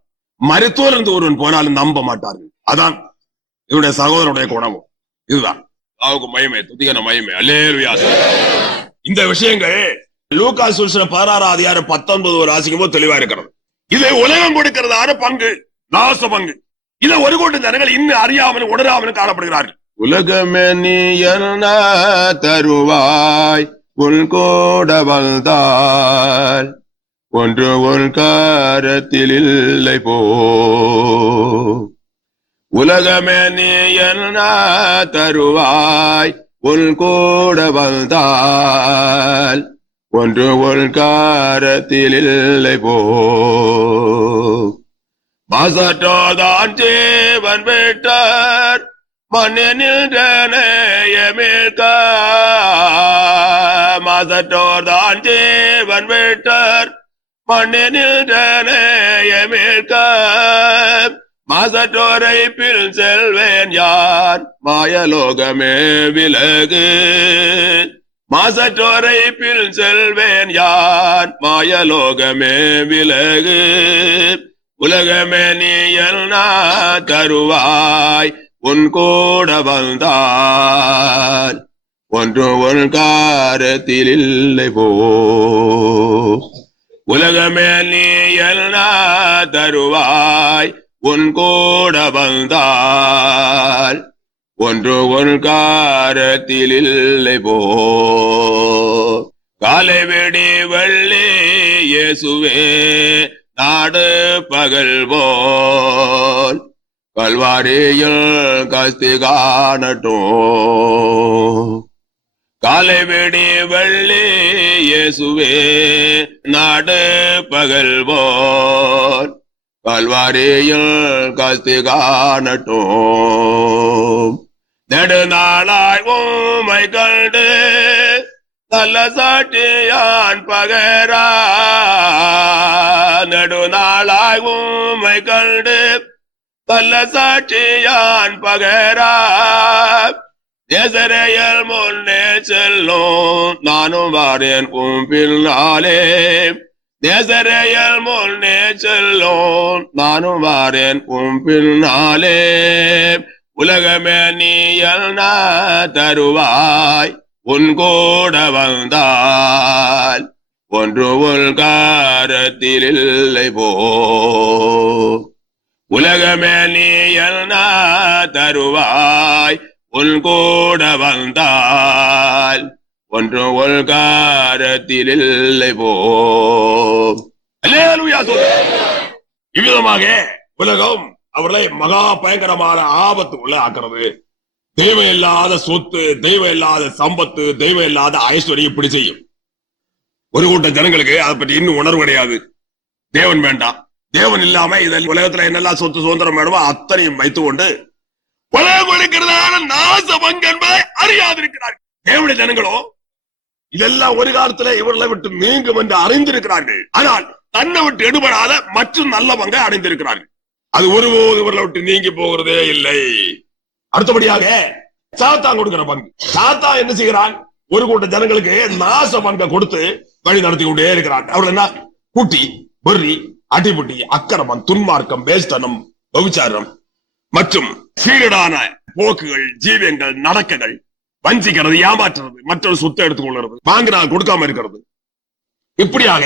மருத்துவர் இருந்து ஒருவன் போனாலும் நம்ப மாட்டார்கள். அதான் இவருடைய சகோதரனுடைய குணமும். இதுதான் மகிமை, துதிகன மகிமை. அல்லேலூயா. இந்த விஷயங்கள் லூக்கா சுவிசேஷம் 16ஆம் அதிகாரம் 19 வாசிக்கும் போது தெளிவா இருக்கிறது. இது உலகம் கொடுக்கிறதான பங்கு, நாச பங்கு. இதை ஒரு கூட்டம் ஜனங்கள் இன்னும் அறியாமலும் உணராமலும் காணப்படுகிறார்கள். உலகமே நீ என்ன தருவாய் உன் கூட வந்தால் ஒன்று உன் காரத்தில் இல்லை போ. உலகமே நீ என்ன தருவாய் உன் கூட வந்தால் ஒன்று உன் காரத்தில் இல்லை போ. மாசற்றோதான் ஜீவன் விட்டார் மண்ணில் நேயமிழ்க. மாசற்றோதான் ஜீவன் விட்டார் மண்ணில் நேயமிழ்க. மாசற்றோரை பின் செல்வேன் யார் மாயலோகமே விலகு. மாசற்றோரை பின் செல்வேன் யார் மாயலோகமே விலகு. உலகமே நீ என்ன தருவாய் உன் கூட வந்தால் ஒன்று உன் காரத்தில் இல்லை போ. உலகமே நீ என்ன தருவாய் உன் கூட வந்தால் ஒன்று உன் காரத்தில் இல்லை போ. காலை வெடி வெள்ளி இயேசுவே நாடு பகல் போல் கல்வாரியில் கஸ்தி காணட்டும். காலை வெடி வெள்ளி இயேசுவே நாடு பகல் போல் கல்வாரியில் கஸ்தி காணட்டும். நெடுநாளாய் உம்மை கண்டு நல்ல சாட்சியான் பகரா. நெடுநாளாய் உம்மை கண்டு நல்ல சாட்சியான் பகரா. எசரேல் முன்னே செல்லும் நானும் வாரேன் உம் பின்னாலே. எசரேல் முன்னே செல்லும் நானும் வாரேன் உம் பின்னாலே. உலகமே நீ என்ன தருவாய் உன் கூட வந்தால் ஒன்று உன் காரத்தில் இல்லை போ. உலகமே நீ என்ன தருவாய் உன் கூட வந்தால் ஒன்று உன் காரத்தில் இல்லை போ. அல்லேலூயா. இவ்விதமாக உலகம் அவர்களை மகா பயங்கரமான ஆபத்து உள்ள ஆக்கிறது. தெய்வம் இல்லாத சொத்து, தெய்வம் இல்லாத சம்பத்து, தெய்வம் இல்லாத ஐஸ்வர்யம் இப்படி செய்யும். ஒரு கூட்டம் ஜனங்களுக்கு அதை பற்றி இன்னும் உணர்வு கிடையாது. தேவன் வேண்டாம், தேவன் இல்லாம இதில் உலகத்துல என்னெல்லாம் சொத்து சுதந்திரம் வேணுமோ அத்தனையும் வைத்துக் கொண்டு உலகம் கொடுக்கிறதான நாச பங்கு என்பதை அறியாதிருக்கிறார்கள். தேவனுடைய ஜனங்களோ இதெல்லாம் ஒரு காலத்துல இவர்களை விட்டு நீங்கும் என்று அறிந்திருக்கிறார்கள். ஆனால் தன்னை விட்டு எடுபடாத மற்றும் நல்ல பங்கை அடைந்திருக்கிறார்கள். அது ஒருபோது இவர்களை விட்டு நீங்கி போகிறதே இல்லை. அடுத்தபடியாக சாத்தான் கொடுக்கிற பங்கு. சாத்தான் என்ன செய்கிறான்? ஒரு கூட்ட ஜனங்களுக்கு நாச பங்கை கொடுத்து வழி நடத்தி கொண்டே இருக்கிறான். அவர்கள் என்ன? கூட்டி, வெறி, அடிபுட்டி, அக்கிரமம், துன்மார்க்கம், வேஸ்தனம், விபச்சாரம் மற்றும் சீரடான போக்குகள், ஜீவியங்கள், நடக்கைகள், வஞ்சிக்கிறது, ஏமாற்றுறது, மற்றொரு சொத்தை எடுத்துக் கொள்கிறது, வாங்கினால் கொடுக்காம இருக்கிறது. இப்படியாக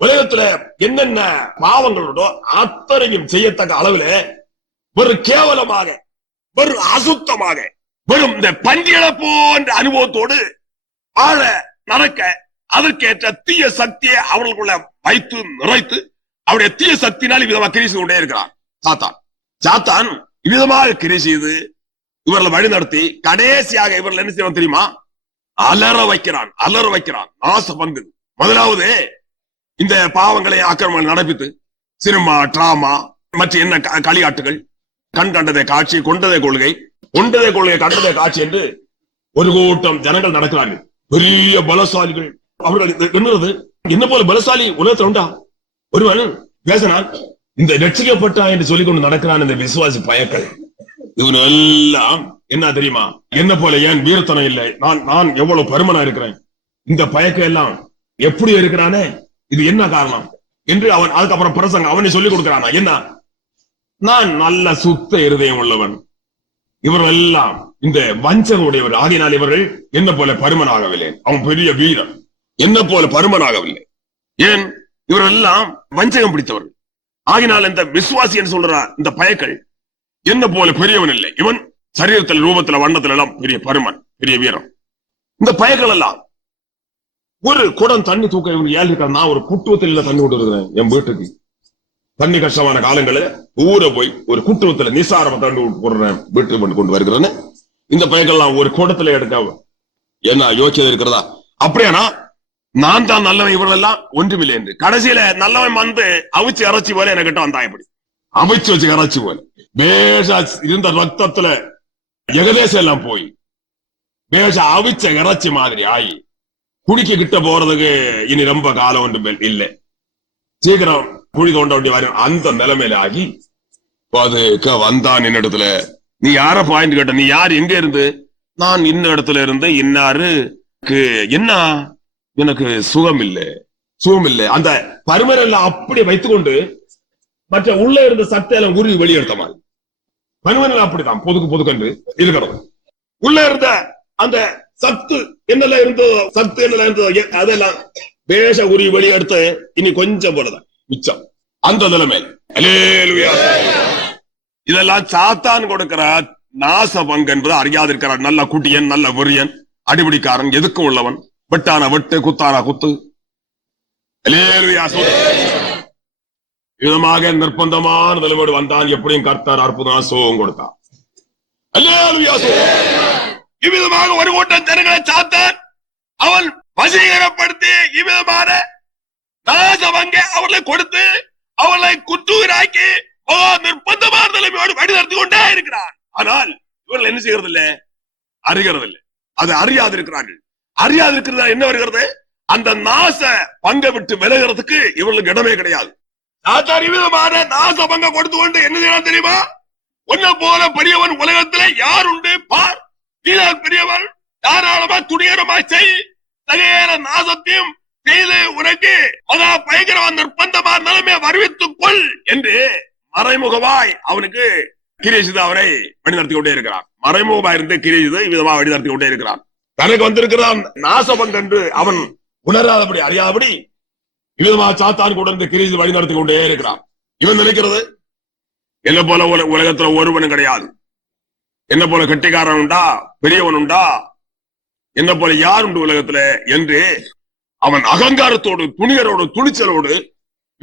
உலகத்துல என்னென்ன பாவங்களோட அத்தனையும் செய்யத்தக்க அளவில் வெறும் கேவலமாக, வெறும் அசுத்தமாக, வெறும் இந்த பண்டிகை போன்ற அனுபவத்தோடு ஆழ நடக்க அதற்கேற்ற தீய சக்தியை அவர்களுக்குள்ள வைத்து நிறைத்து அவருடைய தீய சக்தினால் விதமாக கிரி செய்து கொண்டே இருக்கிறான் சாத்தான். சாத்தான் விதமாக கிரி செய்து இவர்களை வழி நடத்தி கடைசியாக இவர்கள் என்ன செய்வான் தெரியுமா? அலற வைக்கிறான், அலற வைக்கிறான். நாச பங்கு. முதலாவது இந்த பாவங்களை ஆக்கிரமங்கள் நடப்பித்து சினிமா, டிராமா, மற்ற என்ன களியாட்டுகள், கண் கண்டதை காட்சி, கொண்டதை கொள்கை, கொண்டதை கொள்கை, கண்டதை காட்சி என்று ஒரு கூட்டம் ஜனங்கள் நடக்கிறார்கள். பெரிய பலசாலிகள். அவர்கள் என்னது? என்ன போல பலசாலி உலகத்தில் உண்டா? ஒருவன் பேசினான், இந்த ரட்சிக்கப்பட்டா என்று சொல்லிக் கொண்டு நடக்கிறான் இந்த விசுவாசி பயக்கள். இவன் எல்லாம் என்ன தெரியுமா? என்ன போல ஏன் வீரத்தனம் இல்லை? நான் எவ்வளவு பருமனா இருக்கிறேன், இந்த பயக்க எல்லாம் எப்படி இருக்கிறானே, இது என்ன காரணம் என்று அவன் அதுக்கப்புறம் பிரசங்க அவனை சொல்லிக் கொடுக்கிறானா? என்ன? நான் நல்ல சுத்த இருதயம் உள்ளவன். இவர்கள் எல்லாம் இந்த வஞ்சகம் உடையவர் ஆகினால் இவர்கள் என்ன போல பருமனாகவில்லை. அவன் பெரிய வீரன், என்ன போல பருமனாகவில்லை. ஏன்? இவர்கள் எல்லாம் வஞ்சகம் பிடித்தவர்கள் ஆகினால் இந்த விசுவாசி என்று சொல்ற இந்த பயக்கள் என்ன போல பெரியவன் இல்லை. இவன் சரீரத்தில், ரூபத்தில், வண்ணத்தில் எல்லாம் பெரிய பருமன், பெரிய வீரம். இந்த பயக்கள் எல்லாம் ஒரு குடம் தண்ணி தூக்க இவன் ஏழு. நான் ஒரு குட்டுவத்தில் தண்ணி கொண்டு இருக்கிறேன் என் வீட்டுக்கு. தண்ணி கஷ்டமான காலங்களில் ஊரை போய் ஒரு குட்டுவத்தில் நிசாரமா தண்ணி போடுறேன் வீட்டுக்கு கொண்டு வருகிறேன்னு இந்த பயக்கெல்லாம் ஒரு குடத்துல எடுக்க என்ன யோக்கியதை இருக்கிறதா? அப்படியானா நான் தான் நல்லவன், இவர்கள் எல்லாம் ஒன்றுமில்லை என்று கடைசியில நல்லவன் வந்து அவிச்சு இறைச்சி போல என்கிட்ட வந்தான். இப்படி அவிச்சு வச்சு இறைச்சி போல பேஷா இருந்த ரத்தத்துல எகதேசம் எல்லாம் போய் பேஷா அவிச்ச இறைச்சி மாதிரி ஆகி குடிக்க கிட்ட போறதுக்கு இனி ரொம்ப காலம் ஒன்று இல்லை. சீக்கிரம் குழி தோண்ட வேண்டிய வரும் அந்த நிலைமையில ஆகி அதுக்கு வந்தான் என்னிடத்துல. நீ யார பாயிண்ட் கேட்ட? நீ யார்? எங்க இருந்து? நான் இன்ன இடத்துல இருந்து இன்னாருக்கு என்ன எனக்கு சுகம் இல்லை, சுகம் இல்லை. அந்த பருமனெல்லாம் அப்படி வைத்துக்கொண்டு மற்ற உள்ள இருந்த சக்தி எல்லாம் உருவி வெளியெடுத்த மாதிரி பருமனெல்லாம் அப்படித்தான் பொதுக்கு பொதுக்கன்று இருக்கிறது. உள்ள இருந்த அந்த சத்து என்னெல்லாம் இருந்ததோ, சத்து என்னெல்லாம் இருந்ததோ அதெல்லாம் பேச உருவி வெளியெடுத்து இனி கொஞ்சம் போலதான் மிச்சம். அந்த நிலைமை இதெல்லாம் சாத்தான் கொடுக்கிற நாச பங்கு என்பது அறியாதிருக்கிறார். நல்ல குட்டியன், நல்ல வெறியன், அடிபிடிக்காரன், எதுக்கும் உள்ளவன், வெட்டான வெட்டு, குத்தான குத்து. விதமாக நிர்பந்தமான நிலையோடு வந்தான். எப்படியும் கர்த்தர் அற்புதமான சோகம் கொடுத்தான். இவ்விதமாக ஒரு கூட்டம் ஜனங்களை சாத்தான் அவன் வசீகரப்படுத்தி இவ்விதமான நாச பங்கை அவர்களை கொடுத்து அவர்களை குற்றூராக்கி நிர்பந்தமான நிலைமையோடு வழி நடத்தி கொண்டே இருக்கிறான். ஆனால் இவர்கள் என்ன செய்கிறது இல்லை, அறிகிறது இல்லை. அது அறியாது இருக்கிறார்கள். அறியாது இருக்கிறதா என்ன வருகிறது? அந்த நாச பங்கை விட்டு விலகிறதுக்கு இவர்களுக்கு இடமே கிடையாது. விதமான நாச பங்கை கொடுத்து கொண்டு என்ன செய்யலாம் தெரியுமா? ஒன்ன போல பெரியவன் உலகத்திலே யார் உண்டு பார். நீதான் பெரியவன், தாராளமா துணிகரமா செய், சகல நாசத்தையும் செய்து உனக்கு மகா பயங்கரமான நிர்பந்தமான நிலைமையை வருவித்துக் கொள் என்று மறைமுகமாய் அவனுக்கு கிரேசிது அவரை வழி நடத்தி கொண்டே இருக்கிறான். மறைமுகமாய் இருந்து கிரேசிது விதமாக வழி நடத்தி கொண்டே இருக்கிறான். தனக்கு வந்திருக்கிறான் நாசபங்கு என்று அவன் உணராதபடி, அறியாதபடி விதமாக சாத்தான் கூட இருந்து கிரேசிது வழி நடத்தி கொண்டே இருக்கிறான். இவன் நினைக்கிறது என்ன போல உலகத்துல ஒருவனும் கிடையாது, என்ன போல கெட்டிக்காரன் உண்டா, பெரியவன் உண்டா, என்ன போல யார் உண்டு உலகத்துல என்று அவன் அகங்காரத்தோடு, துணிகரோடு, துணிச்சலோடு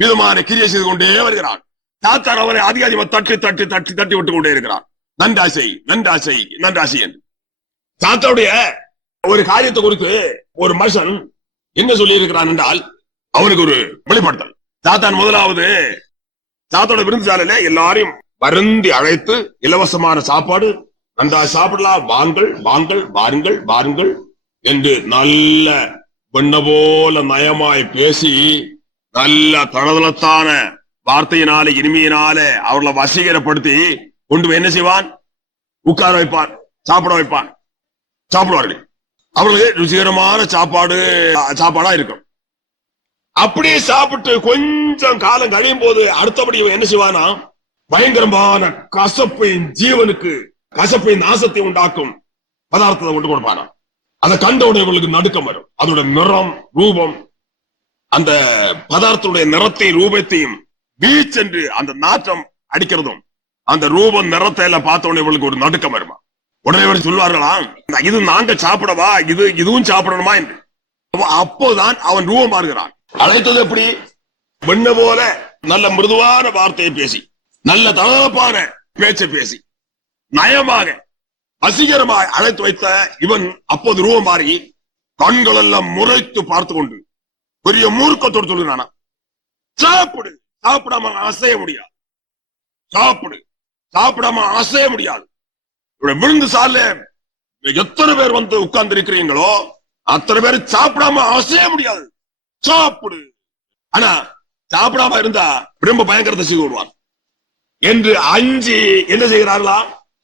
விதமான கிரியை செய்து கொண்டே வருகிறான். சாத்தான் அவரை அதிகாரிமா தட்டி தட்டி தட்டி தட்டி விட்டு கொண்டே இருக்கிறான். நன்றாசை, நன்றாசை, நன்றாசை என்று சாத்தாவுடைய ஒரு காரியத்தை குறித்து ஒரு மனுஷன் என்ன சொல்லி இருக்கிறான் என்றால் அவனுக்கு ஒரு வெளிப்படுத்தல். சாத்தான் முதலாவது சாத்தோட விருந்துசாலையில எல்லாரையும் வருந்தி அழைத்து இலவசமான சாப்பாடு, நன்றாக சாப்பிடலாம், வாங்கள் வாங்கள், வாருங்கள் வாருங்கள் என்று நல்ல பெண்ண போல நயமாய் பேசி நல்ல தளதளத்தான வார்த்தையினாலே இனிமையினாலே அவர்களை வசீகரப்படுத்தி கொண்டு போய் என்ன செய்வான்? உட்கார வைப்பான், சாப்பிட வைப்பான், சாப்பிடுவார்கள். அவர்களுக்கு ருசிகரமான சாப்பாடா இருக்கும். அப்படியே சாப்பிட்டு கொஞ்சம் காலம் கழியும் போது அடுத்தபடி என்ன செய்வானா? பயங்கரமான கசப்பின் ஜீவனுக்கு கசப்பின் நாசத்தை உண்டாக்கும் பதார்த்தத்தை கொண்டு கொடுப்பானா. அதை கண்டவுடைய இவர்களுக்கு நடுக்கம் வரும். அதோட நிறம், ரூபம், அந்த பதார்த்தத்துடைய நிறத்தை ரூபத்தையும் பீச் என்று அந்த நாற்றம் அடிக்கிறதும் அந்த ரூபம் நிறத்தை எல்லாம் பார்த்த உடனே இவர்களுக்கு ஒரு நடுக்கம் வருமா. உடனே இவர் சொல்வார்களா, இது நாங்க சாப்பிடவா, இதுவும் சாப்பிடணுமா என்று. அப்போதான் அவன் ரூபம் மாறுகிறான். அழைத்தது எப்படி? வெண்ண போல நல்ல மிருதுவான வார்த்தையை பேசி, நல்ல தளப்பான பேச்சை பேசி, நயமாக வசீகரமாக அழைத்து வைத்த இவன் அப்போது ரூபம் மாறி கண்கள் எல்லாம் முறைத்து பார்த்து கொண்டு பெரிய மூர்க்கத்தோடு சொல்லுறானா, சாப்பிடு, சாப்பிடாம அசைய முடியாது, சாப்பிடு, சாப்பிடாம அசைய முடியாது. விழுந்து சால எத்தனை பேர் வந்து உட்கார்ந்து இருக்கிறீங்களோ அத்தனை பேர் சாப்பிடாம அசைய முடியாது, சாப்பிடு. ஆனா சாப்பிடாம இருந்தா ரொம்ப பயங்கரத்தை செய்து விடுவார் என்று அஞ்சு என்ன செய்கிறார்களா?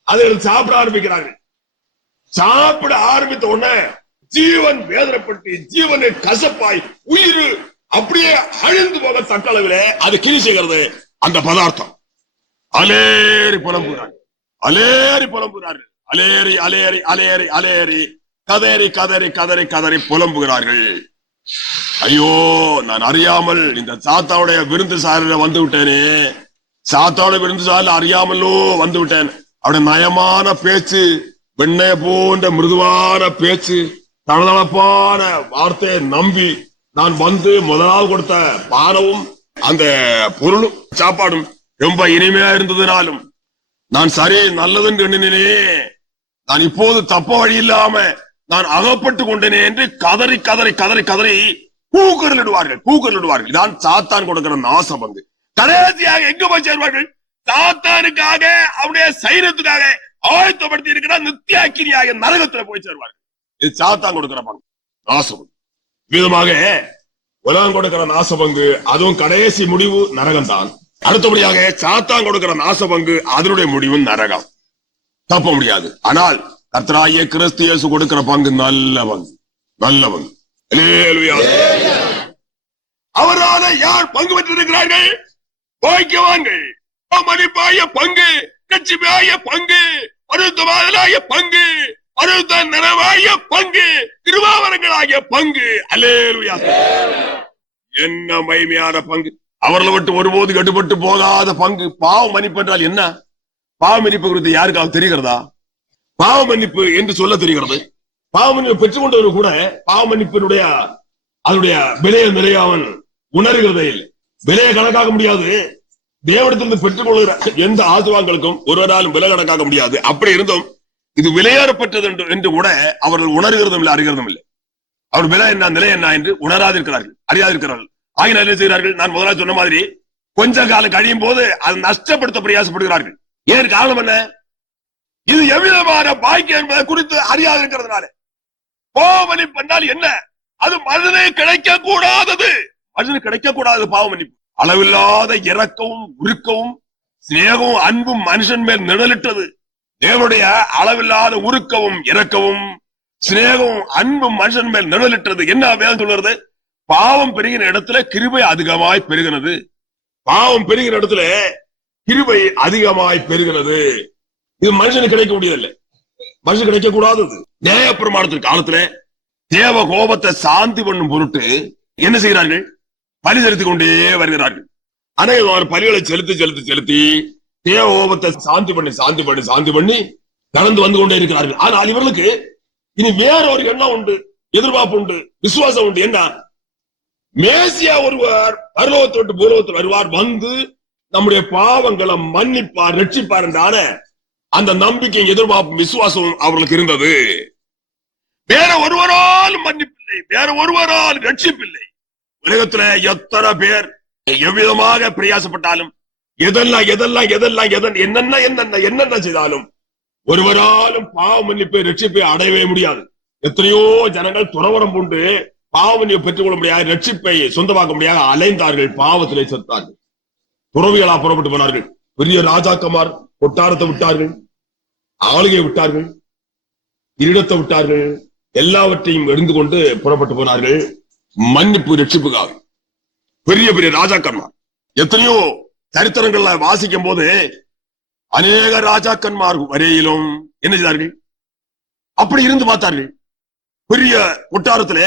அதை சாப்பிட ஆரம்பிக்கிறார்கள். சாப்பிட ஆரம்பித்த உடனே ஜீவன் வேதனைப்பட்டு ஜீவனை கசப்பாய் உயிர் அப்படியே அழிந்து போக தக்க அளவிலே அது கிரி செய்கிறது. அந்த பதார்த்தம் அலேறி புலம்புகிறார்கள், அலேறி புலம்புகிறார்கள், அலேறி அலேறி அலேறி அலேறி கதறி கதறி கதறி கதறி புலம்புகிறார்கள். ஐயோ, நான் அறியாமல் இந்த சாத்தாவுடைய விருந்து சாலையில வந்து விட்டேனே, சாத்தாவுடைய விருந்து சாலையில அறியாமலோ வந்து விட்டேன். அவருடைய நயமான பேச்சு, வெண்ணெய் போன்ற மிருதுவான பேச்சு, தளதளப்பான வார்த்தையை நம்பி நான் வந்து முதலாவது கொடுத்த பானமும் அந்த பொருளும் சாப்பாடும் ரொம்ப இனிமையா இருந்ததுனாலும் நான் சரி நல்லதுன்னு எண்ணினே, நான் இப்போது தப்ப வழி இல்லாம நான் அகப்பட்டு கொண்டேனே என்று கதறி கதறி கதறி கதறி கூக்குரலிடுவார்கள், கூக்குரலிடுவார்கள். இதான் சாத்தான் கொடுக்கிற நாசபங்கு. கடைசியாக எங்க போய் சேர்வார்கள்? சாத்தானுக்காக அவருடைய சைரத்துக்காக ஆயத்தப்படுத்தி இருக்கிற நித்தியாக்கிரியாக நரகத்துல போய் சேர்வார்கள். இது சாத்தான் கொடுக்கிற பங்கு, நாசபங்கு. விதமாக உலகம் கொடுக்கிற நாசபங்கு, அதுவும் கடைசி முடிவு நரகம் தான். அடுத்தபடியாக சாத்தான் கொடுக்கிற நாசபங்கு, அதனுடைய முடிவு நரகம், தப்ப முடியாது. ஆனால் கர்த்தராகிய கிறிஸ்து இயேசு கொடுக்கிற பங்கு நல்ல பங்கு, நல்ல பங்கு. அவரால யார் பங்கு பெற்றிருக்கிறார்கள்? பாக்கியவான்கள். மணிப்பாய பங்கு, கட்சிப்பாய பங்கு, பருத்தமாதலாய பங்கு, பருத்த நிறவாய பங்கு, திருவாவரங்களாகிய பங்கு. அல்லேலூயா. என்ன மகிமையான பங்கு! அவர்களை விட்டு ஒருபோது கட்டுப்பட்டு போகாத பங்கு. பாவ மன்னிப்பு என்றால் என்ன? பாவ மன்னிப்பு குறித்து யாருக்காவது தெரிகிறதா? பாவ மன்னிப்பு என்று சொல்ல தெரிகிறது. பாவ மன்னிப்பு பெற்றுக் கொண்டவர்கள் கூட பாவ மன்னிப்பினுடைய அதனுடைய விலையை நிறையாவன் உணர்கிறதே இல்லை. விலையை கணக்காக்க முடியாது. தேவனிடத்திலிருந்து பெற்றுக் கொள்கிற எந்த ஆசுவாங்களுக்கும் ஒருவராலும் விலை கணக்காக்க முடியாது. அப்படி இருந்தும் இது விலையேறப்பட்டது என்று கூட அவர்கள் உணர்கிறதும் இல்லை, அறிகிறதும் இல்லை. அவர் விலை என்ன, நிலை என்ன என்று உணராதிருக்கிறார்கள், அறியாதிருக்கிறார்கள். ஆகினால் என்ன செய்கிறார்கள்? நான் முதலாக சொன்ன மாதிரி கொஞ்ச காலம் கழியும் போது அதை நஷ்டப்படுத்த பிரயாசப்படுகிறார்கள். ஏன் காரணம் என்ன? இது எவ்விதமான பாக்கியம் என்பதை குறித்து அறியாதிருக்கிறதுனால. பாவமன்னிப்பு என்றால் என்ன? அது மனிதனை கிடைக்க கூடாதது, மனிதனுக்கு கிடைக்க கூடாதது பாவமன்னிப்பு. அளவில்லாத இரக்கமும் உருக்கவும் சிநேகமும் அன்பும் மனுஷன் மேல் நிழலிட்டது. தேவனுடைய அளவில்லாத உருக்கவும் இரக்கவும் சிநேகமும் அன்பும் மனுஷன் மேல் நிழலிட்டது. என்ன வேதம் சொல்றது? பாவம் பெருகிற இடத்துல கிருபை அதிகமாய் பெருகிறது. பாவம் பெருகிற இடத்துல கிருபை அதிகமாய் பெருகிறது. இது மனுஷனுக்கு கிடைக்க முடியதில்லை, மனுஷன் கிடைக்க கூடாதது. நியாய பிரமாணத்திற்கு காலத்துல தேவ கோபத்தை சாந்தி பண்ணும் பொருட்டு என்ன செய்கிறார்கள்? பலி செலுத்திக் கொண்டே வருகிறார்கள். அநேக பலிகளை செலுத்தி செலுத்தி செலுத்தி தேவ கோபத்தை சாந்தி பண்ணி சாந்தி பண்ணி சாந்தி பண்ணி நடந்து வந்து கொண்டே இருக்கிறார்கள். ஆனால் இவர்களுக்கு இனி வேற ஒரு எண்ணம் உண்டு, எதிர்பார்ப்பு உண்டு, விசுவாசம் உண்டு. என்ன? மேசியா ஒருவர் பரலோகத்தை விட்டு பூலோகத்தில் வருவார், வந்து நம்முடைய பாவங்களை மன்னிப்பார், ரட்சிப்பார் என்றான அந்த நம்பிக்கை, எதிர்பார்ப்பு, விசுவாசம் அவர்களுக்கு இருந்தது. வேற ஒருவரால் மன்னிப்பில்லை, வேற ஒருவரால் ரட்சிப்பில்லை. உலகத்துல எத்தனை பேர் எவ்விதமாக பிரயாசப்பட்டாலும் எதெல்லாம் எதெல்லாம் எதெல்லாம் என்னென்ன என்னென்ன என்னென்ன செய்தாலும் ஒருவராலும் பாவ மன்னிப்பை ரட்சிப்பை அடையவே முடியாது. எத்தனையோ ஜனங்கள் துறவரம் கொண்டு பாவ மன்னிப்பை பெற்றுக் கொள்ள முடியாது, ரட்சிப்பை சொந்தமாக்க முடியாது, அலைந்தார்கள், பாவத்திலே செத்தார்கள். துறவிகளா புறப்பட்டு போனார்கள். பெரிய ராஜாக்கமார் கொட்டாரத்தை விட்டார்கள், ஆளுகையை விட்டார்கள், இருடத்தை விட்டார்கள், எல்லாவற்றையும் எரிந்து கொண்டு புறப்பட்டு போனார்கள் மன்னிப்பு ரட்சிப்புக்காக. பெரிய பெரிய ராஜாக்கன்மார் எத்தனையோ சரித்திரங்கள்ல வாசிக்கும் போது அநேக ராஜாக்கன்மார் வரையிலும் என்ன செய்தார்கள்? அப்படி இருந்து பார்த்தார்கள். பெரிய கொட்டாரத்துல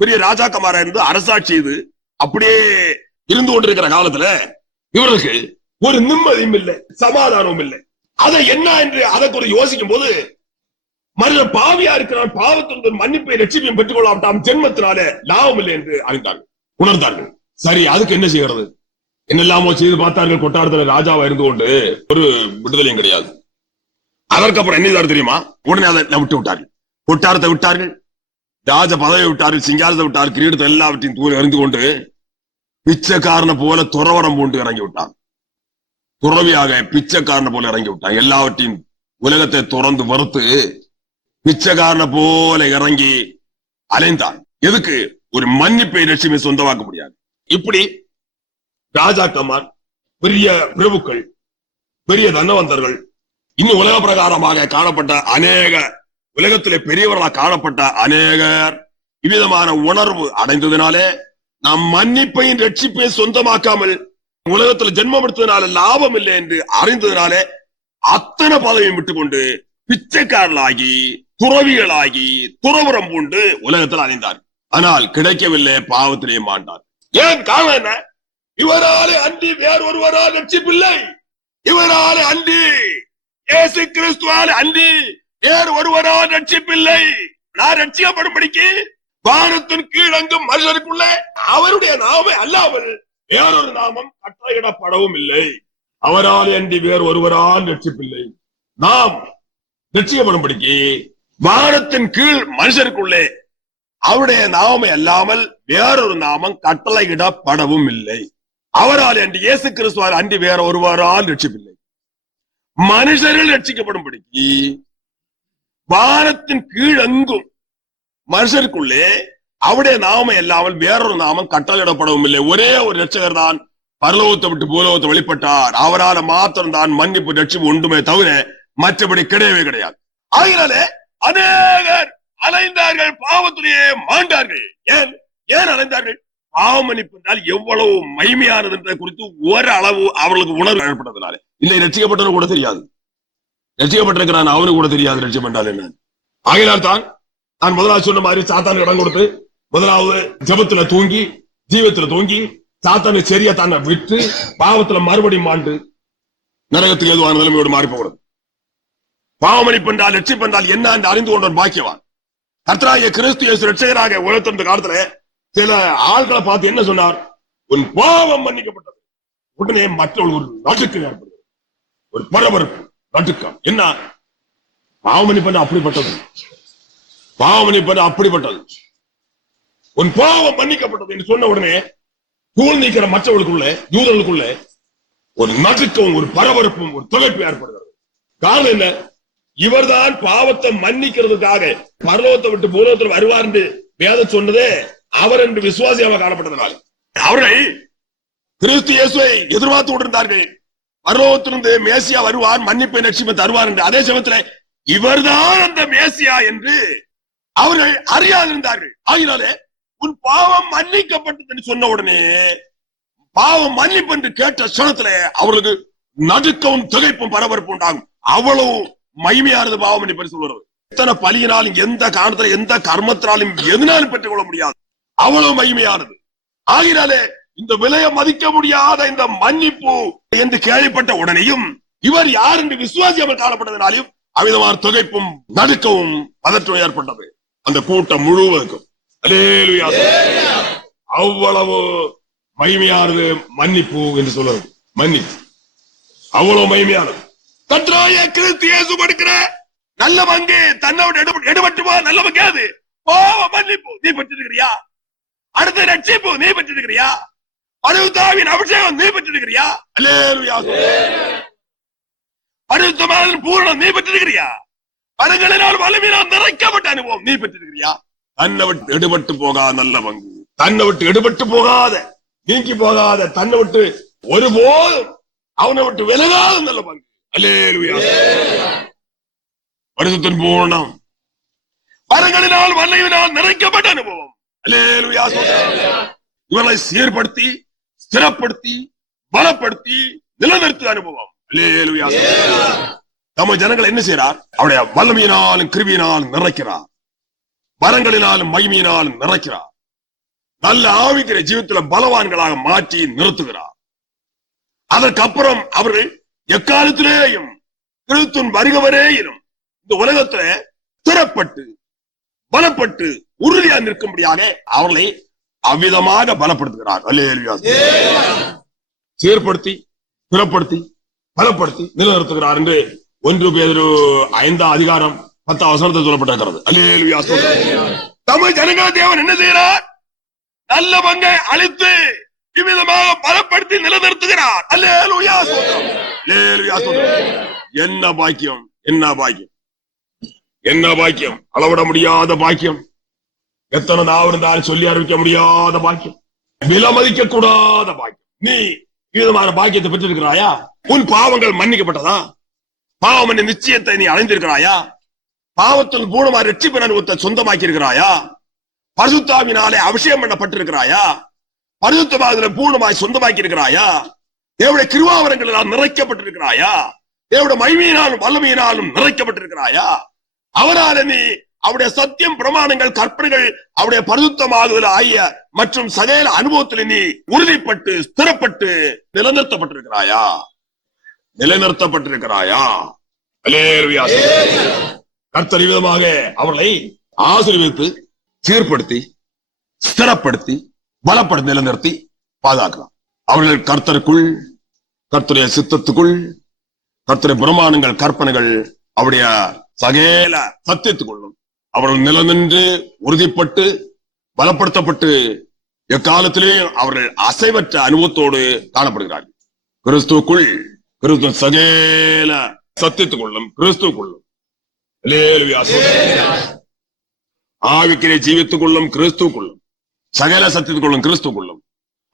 பெரிய ராஜாக்கமாரா இருந்து அரசாட்சி செய்து அப்படியே இருந்து கொண்டிருக்கிற காலத்துல இவர்களுக்கு ஒரு நிம்மதியும் இல்லை, சமாதானமும் இல்லை. அதை என்ன என்று அதை குறித்து யோசிக்கும் போது மனிதன் பாவியா இருக்கிறான், பாவத்திலிருந்து மன்னிப்பை ரட்சிப்பையும் பெற்றுக் கொள்ளாவிட்டாம் ஜென்மத்தினாலே லாபம் இல்லை என்று அறிந்தார்கள், உணர்ந்தார்கள். சரி, அதுக்கு என்ன செய்கிறது? என்னெல்லாமோ செய்து பார்த்தார்கள். கொட்டாரத்துல ராஜாவா இருந்து கொண்டு ஒரு விடுதலையும் கிடையாது. அதற்கப்புறம் என்ன செய்தார் தெரியுமா? உடனே அதை விட்டு விட்டார்கள். கொட்டாரத்தை விட்டார்கள், ராஜ பதவியை விட்டார்கள், சிங்காரத்தை விட்டார்கள், கிரீடத்தை எல்லாவற்றையும் தூர எறிந்து கொண்டு பிச்சைக்காரனை போல துறவரம் பூண்டு இறங்கி விட்டான். துறவியாக பிச்சைக்காரனை போல இறங்கி விட்டான். எல்லாவற்றையும் உலகத்தை துறந்து வறுத்து பிச்சைக்காரனை போல இறங்கி அலைந்தான். எதுக்கு? ஒரு மன்னிப்பை ரட்சிப்பை சொந்தமாக்க முடியாது. இப்படி ராஜாக்கமார், பெரிய பிரபுக்கள், பெரிய தனவந்தர்கள், இன்னும் உலக பிரகாரமாக காணப்பட்ட அநேக, உலகத்திலே பெரியவர்களாக காணப்பட்ட அநேகர் இவ்விதமான உணர்வு அடைந்ததினாலே நாம் மன்னிப்பையும் ரட்சிப்பையும் சொந்தமாக்காமல் உலகத்தில் ஜென்மம் எடுத்ததுனால லாபம் இல்லை என்று அறிந்ததினாலே அத்தனை பதவியும் விட்டுக்கொண்டு பிச்சைக்காரர்களாகி துறவிகளாகி துறவரம் பூண்டு உலகத்தில் அடைந்தார். ஆனால் கிடைக்கவில்லை, பாவத்திலே மாண்டார். ஏன் காரணம் என்ன? இவராலே அன்றி வேறு ஒருவரால் ரட்சிப்பில்லை. இவராலே அன்றி, இயேசு கிறிஸ்துவாலே அன்றி வேறு ஒருவரால் ரட்சிப்பில்லை. நான் ரட்சிக்கப்படும்படிக்கு வானத்தின் கீழங்கும் மனுஷருக்குள்ளே அவருடைய நாமே அல்லாமல் வேறொரு நாமம் கட்டளையிடப்படவும் இல்லை. அவரால் அன்றி வேறு ஒருவரால் ரட்சிப்பில்லை. நாம் ரட்சிக்கப்படும்படிக்கு வானத்தின் கீழ் மனுஷருக்குள்ளே அவருடைய நாமே அல்லாமல் வேறொரு நாமம் கட்டளையிடப்படவும் இல்லை. அவரால் அன்றி, இயேசு கிறிஸ்துவால் அன்றி வேற ஒருவரால் ரட்சிப்பில்லை. மனுஷர்கள் ரட்சிக்கப்படும்படிக்கு வானத்தின் கீழ் எங்கும் மனுஷருக்குள்ளே அவருடைய நாமம் இல்லாமல் வேறொரு நாமம் கட்டளையிடப்படவும் இல்லை. ஒரே ஒரு ரட்சகர் தான் பரலோகத்தை விட்டு பூலோகத்தை வெளிப்பட்டார். அவரால் மாத்திரம் தான் மன்னிப்பு ரட்சிப்பு உண்டுமே தவிர மற்றபடி கிடையவே கிடையாது. ஆகினாலே அநேகர் அலைந்தார்கள், பாவத்திலேயே மாண்டார்கள். ஏன் ஏன் அலைந்தார்கள்? பாவ மன்னிப்பு என்றால் எவ்வளவு மகிமையானது என்பதை குறித்து ஒரு அளவு அவர்களுக்கு உணர்வு ஏற்பட்டதுனால. இல்லை, ரட்சிக்கப்பட்டவனு கூட தெரியாது, ரட்சிக்கப்பட்டிருக்கிறான் அவனுக்கு கூட தெரியாது ரட்சியம் என்றால் என்ன. ஆகினால் தான் நான் முதலாவது சொன்ன மாதிரி சாத்தானுக்கு இடம் கொடுத்து முதலாவது ஜபத்துல தூங்கி ஜீவத்துல தூங்கி சாத்தானு சரியா தானே விட்டு பாவத்துல மறுபடியும் மாண்டு நரகத்துக்கு எதுவான நிலைமையோடு மாறி போகிறது. பாவ மன்னிப்பு என்றால் ரட்சிப்பு என்றால் என்ன என்று அறிந்து கொண்டவன் பாக்கியவான். கர்த்தராகிய கிறிஸ்து இயேசு ரட்சகராக உலகத்திருந்த காலத்துல சில ஆட்களை பார்த்து என்ன சொன்னார்? உன் பாவம் மன்னிக்கப்பட்டது. உடனே மற்றவர்கள் ஒரு நடுக்கம் ஏற்படுது, ஒரு பரபரப்பு, நடுக்கம். என்ன? பாவ மன்னிப்பு அப்படிப்பட்டது, பாவ மன்னிப்பு அப்படிப்பட்டது. உன் பாவம் மன்னிக்கப்பட்டது என்று சொன்ன உடனே தூள் நீக்கிற மற்றவர்களுக்குள்ள, யூதர்களுக்குள்ள ஒரு நடுக்கம், ஒரு பரபரப்பும், ஒரு தொலைப்பு ஏற்படுகிறது. காரணம் என்ன? இவர்தான் பாவத்தை மன்னிக்கிறதுக்காக பரலோகத்தை விட்டு பூலோகத்தில் வருவார் என்று வேதம் சொன்னதே அவர் என்று விசுவாசியாக காணப்பட்டதனால் அவர்கள் கிறிஸ்து இயேசுவை எதிர்பார்த்து கொண்டிருந்தார்கள். பரலோகத்திலிருந்து மேசியா வருவார், மன்னிப்பை ரட்சிப்பை தருவார் என்று. அதே சமயத்தில் இவர்தான் அந்த மேசியா என்று அவர்கள் அறியாதிருந்தார்கள். ஆகினாலே உன் பாவம் மன்னிக்கப்பட்டது என்று சொன்ன உடனே பாவம் மன்னிப்பு என்று கேட்ட சனத்திலே அவர்களுக்கு நடுக்கவும் திகைப்பும் பரபரப்பு உண்டாகும். அவ்வளவு மகிமையானது பாவ மன்னிப்பு சொல்றது. எத்தனை பலியினாலும் எந்த காரணத்திலும் எந்த கர்மத்தினாலும் எதனாலும் பெற்றுக் கொள்ள முடியாது, அவ்வளவு மகிமையானது. ஆகினாலே இந்த விலையை மதிக்க முடியாத இந்த மன்னிப்பு என்று கேள்விப்பட்ட உடனேயும் இவர் யார் என்று விசுவாசியாமல் காணப்பட்டதனாலையும் அவ்விதமான தொகைப்பும் நடுக்கவும் பதற்றம் ஏற்பட்டது அந்த கூட்டம் முழுவதுக்கும். அல்லேலூயா. அவ்வளவு மகிமையானது மன்னிப்பு என்று சொல்றது. மன்னிப்பு அவ்வளவு மகிமையானது. கர்த்தராகிய கிறிஸ்து இயேசு கொடுக்கிற நல்ல பங்கு தன்னோட எடுபட்டுமா நல்ல பங்கு அது. பாவ மன்னிப்பு நீ பெற்றிருக்கிறியா? அடுத்த ரட்சிப்பு நீ பெற்றிருக்கிறியா? பரிசுத்தாவின் அபிஷேகம் நீ பெற்றிருக்கிறியா? அல்லேலூயா. பரிசுத்தமான பூரணம் நீ பெற்றிருக்கிறியா? பரங்களினால் வலிமையினால் நிறைக்கப்பட்ட அனுபவம் நீ பெற்றிருக்கிறியா? தன்னை விட்டு எடுபட்டு போகாத நல்ல பங்கு, தன்னை விட்டு எடுபட்டு போகாத, நீங்கி போகாத, தன்னை விட்டு ஒருபோதும் அவனை விட்டு விலகாத நல்ல பங்கு. அல்லேலூயா. பரிசுத்தன் பூரணம் வரங்களினால் வல்லமையினால் நிறைக்கப்பட்ட அனுபவம். அல்லேலூயா. இவர்களை சீர்படுத்தி ஸ்திரப்படுத்தி பலப்படுத்தி நிலைநிறுத்த அனுபவம். அல்லேலூயா. நம்ம ஜனங்கள் என்ன செய்யறார்? அவருடைய வல்லமையினாலும் கிருபையினாலும் நிறைக்கிறார், வரங்களினாலும் மகிமையினாலும் நிறைக்கிறார், நல்ல ஆவிக்கிற ஜீவிதத்தில் பலவான்களாக மாற்றி நிறுத்துகிறார். அதற்கப்புறம் அவர்கள் எக்காலத்திலேயும் கிறிஸ்துவின் வருகவரேயிலும் இந்த உலகத்துல திறப்பட்டு பலப்பட்டு உறுதியா நிற்கும்படியாக அவர்களை அவ்விதமாக பலப்படுத்துகிறார். அல்லேலூயா. சீர்படுத்தி திறப்படுத்தி பலப்படுத்தி நிலைநிறுத்துகிறார் என்று 1 பேதுரு 5:10 சொல்லப்பட்டிருக்கிறது. அல்லேலூயா. தமிழ் ஜனங்கள் தேவன் என்ன செய்கிறார்? நல்ல பங்கை அளித்து இவ்விதமாக பலப்படுத்தி நிலைநிறுத்துகிறார். அல்லேலூயா. அல்லேலூயா. என்ன பாக்கியம், என்ன பாக்கியம், என்ன பாக்கியம், அளவிட முடியாத பாக்கியம். எத்தனை நாள் இருந்தாலும் சொல்லி அறிவிக்க முடியாத பாக்கியம், விலமதிக்க கூடாத பாக்கியம். நீ விதமான பாக்கியத்தை பெற்றிருக்கிறாயா? உன் பாவங்கள் மன்னிக்கப்பட்டதா? பாவம் நிச்சயத்தை நீ அடைந்திருக்கிறாயா? பாவத்தின் பூர்ணமாக ரட்சிப்பு அனுபவத்தை சொந்தமாக்கி இருக்கிறாயா? பரிசுத்தாவினாலே அபிஷேகம் பண்ணப்பட்டிருக்கிறாயா? பரிசுத்தமாக பூர்ணமாய் சொந்தமாக்கி இருக்கிறாயா? தேவனுடைய கிருபாவரங்களால் நிறைக்கப்பட்டிருக்கிறாயா? தேவனுடைய மகிமையினாலும் வல்லமையினாலும் நிறைக்கப்பட்டிருக்கிறாயா? அவரால் நீ அவருடைய சத்தியம் பிரமாணங்கள் கற்பனைகள் அவருடைய பரிசுத்தமாகுதல் ஆகிய மற்றும் சகல அனுபவத்தில் நீ உறுதிப்பட்டு ஸ்திரப்பட்டு நிலைநிறுத்தப்பட்டிருக்கிறாயா? நிலைநிறுத்தப்பட்டிருக்கிறாயா? அல்லேலூயா. கர்த்தர் விதமாக அவர்களை ஆசீர்வதித்து சீர்படுத்தி ஸ்திரப்படுத்தி பலப்படுத்தி நிலைநிறுத்தி பாதுகாக்கலாம். அவர்கள் கர்த்தருக்குள் கர்த்தருடைய சித்தத்துக்குள் கர்த்தருடைய பிரமாணங்கள் கற்பனைகள் அவருடைய சகல சத்தியத்துக்குள்ளும் அவர்கள் நிலநின்று உறுதிப்பட்டு பலப்படுத்தப்பட்டு எக்காலத்திலேயும் அவர்கள் அசைவற்ற அனுபவத்தோடு காணப்படுகிறார்கள். கிறிஸ்துக்குள் கிறிஸ்து சகல சத்தியத்துக்குள்ளும் கிறிஸ்துக்குள்ளும் ஆவிக்கிற ஜீவித்துக்குள்ளும் கிறிஸ்துக்குள்ளும் சகல சத்தியத்துக்குள்ளும் கிறிஸ்துக்குள்ளும்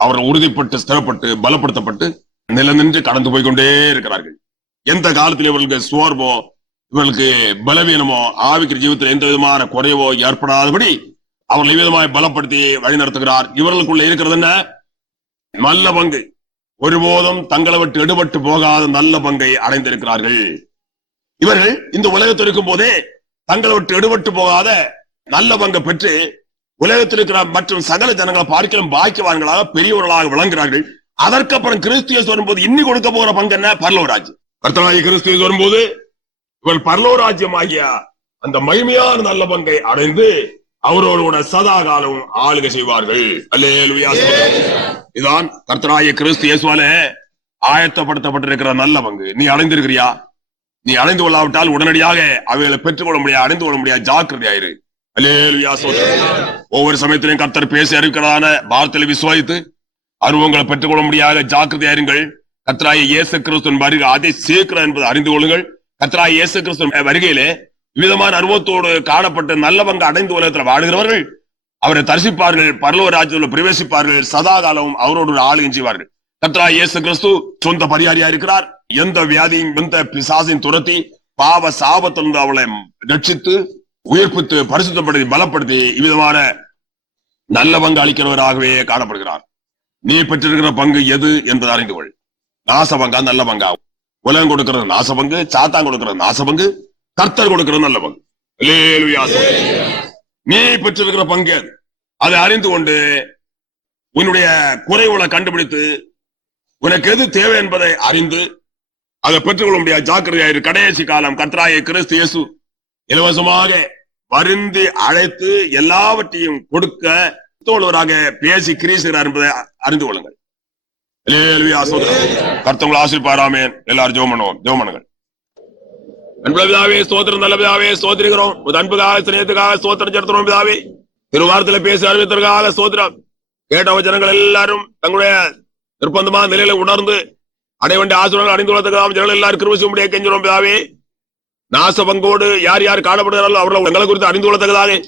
அவர்கள் உறுதிப்பட்டு ஸ்திரப்பட்டு பலப்படுத்தப்பட்டு நிலநின்று கடந்து போய்கொண்டே இருக்கிறார்கள். எந்த காலத்தில் இவர்களுக்கு சோர்வோ இவர்களுக்கு பலவீனமோ ஆவிக்கிற ஜீவிதத்தில் எந்த விதமான குறைவோ ஏற்படாதபடி அவர்கள் விதமாக பலப்படுத்தி வழிநடத்துகிறார். இவர்களுக்குள்ள இருக்கிறது என்ன? நல்ல பங்கு. ஒருபோதும் தங்களை விட்டு எடுபட்டு போகாத நல்ல பங்கை அடைந்திருக்கிறார்கள். இவர்கள் இந்த உலகத்தில் இருக்கும் போதே தங்களை விட்டு எடுபட்டு போகாத நல்ல பங்கை பெற்று உலகத்தில் இருக்கிற மற்றும் சகல ஜனங்களை பார்க்கலாம் பாக்கியவான்களாக பெரியவர்களாக விளங்குகிறார்கள். அதற்கப்புறம் கிறிஸ்து இயேசு வரும்போது இன்னி கொடுக்க போகிற பங்கு என்ன? பரலோகராஜ்யம். கர்த்தராகிய கிறிஸ்து இயேசு வரும்போது இவள் பரலோகராஜ்யம் ஆகிய அந்த மகிமையான நல்ல பங்கை அடைந்து அவரோடு கூட சதா காலம் ஆளுகை செய்வார்கள். அல்லேலூயா. இதுதான் கர்த்தராகிய கிறிஸ்து இயேசுவாலே ஆயத்தப்படுத்தப்பட்டிருக்கிற நல்ல பங்கு. நீ அடைந்திருக்கிறியா? நீ அடைந்து கொள்ளாவிட்டால் உடனடியாக அவைகளை பெற்றுக்கொள்ள முடியாது, அடைந்து கொள்ள முடியாது. ஜாக்கிரதையாயிரு. அல்லேலூயா. ஒவ்வொரு சமயத்திலும் கர்த்தர் பேசி அறிவிக்கிறதான வார்த்தையை விசுவாசித்து அனுபவங்களை பெற்றுக்கொள்ள முடியாத ஜாக்கிரதையாயிருங்கள். கர்த்தராகிய இயேசு கிறிஸ்துவின் வருகை அதி சீக்கிரம் என்பதை அறிந்து கொள்ளுங்கள். கர்த்தராகிய இயேசு கிறிஸ்துவின் வருகையிலே விதமான அனுபவத்தோடு காணப்பட்டு நல்ல பங்கு அடைந்து உலகத்தில் வாடுகிறவர்கள் அவரை தரிசிப்பார்கள், பரலோக ராஜ்யத்தில் பிரவேசிப்பார்கள், சதா காலமும் அவரோடு ஆளுகை செய்வார்கள். கர்த்தராகிய இயேசு கிறிஸ்து சொந்த பரிகாரியா இருக்கிறார். எந்த வியாதியும் எந்த பிசாசையும் துரத்தி பாவ சாபத்திலிருந்து அவளை ரட்சித்து உயிர்ப்பித்து பரிசுத்தப்படுத்தி பலப்படுத்தி இவ்விதமான நல்ல பங்கு அளிக்கிறவராகவே காணப்படுகிறார். நீ பெற்றிருக்கிற பங்கு எது என்பதை அறிந்து கொள். நாச பங்கா நல்ல பங்கா? உலகம் கொடுக்கிறது நாச பங்கு, சாத்தான் கொடுக்கிறது நாச பங்கு, கர்த்தர் கொடுக்கிறது நல்ல பங்கு. நீ பெற்றிருக்கிற பங்கு அதை அறிந்து கொண்டு உன்னுடைய குறைவுகளை கண்டுபிடித்து உனக்கு எது தேவை என்பதை அறிந்து அதை பெற்றுக்கொள்ள முடியாது. ஜாக்கிரதையாயிரு. கடைசி காலம் கர்த்தராகிய கிறிஸ்து இயேசு இலவசமாக வருந்தி அழைத்து எல்லாவற்றையும் கொடுக்க தோழராக பேசி கிரீசுகிறார் என்பதை அறிந்து கொள்ளுங்கள். கர்த்தங்களை ஆசீர்வதிப்பாராமே. எல்லாரும் ஜெபம் பண்ணுவோம். ஜெபம் பண்ணுங்கள். அன்புதாவே ஸ்தோத்திரம், நல்ல பிதாவே ஸ்தோத்திரிக்கிறோம். அன்புக்காக சிநேகத்துக்காக ஸ்தோத்திரம் செலுத்துறோம் பிதாவே. திருவாரத்துல பேசி அறிவித்தற்காக ஸ்தோத்திரம். கேட்ட ஜனங்கள் எல்லாரும் தங்களுடைய நிர்பந்தமான நிலையில உணர்ந்து அடைய வேண்டிய ஆசீர்வாதங்கள் அடைந்து கொள்ளத்தக்கதாக ஜனங்கள் எல்லாரும் கிருபை முடிய கெஞ்சுறோம் பிதாவே. நாச பங்கோடு யார் யார் காணப்படுகிறார்களோ அவர்கள் எங்களை குறித்து அறிந்து கொள்ளத்தக்கதாக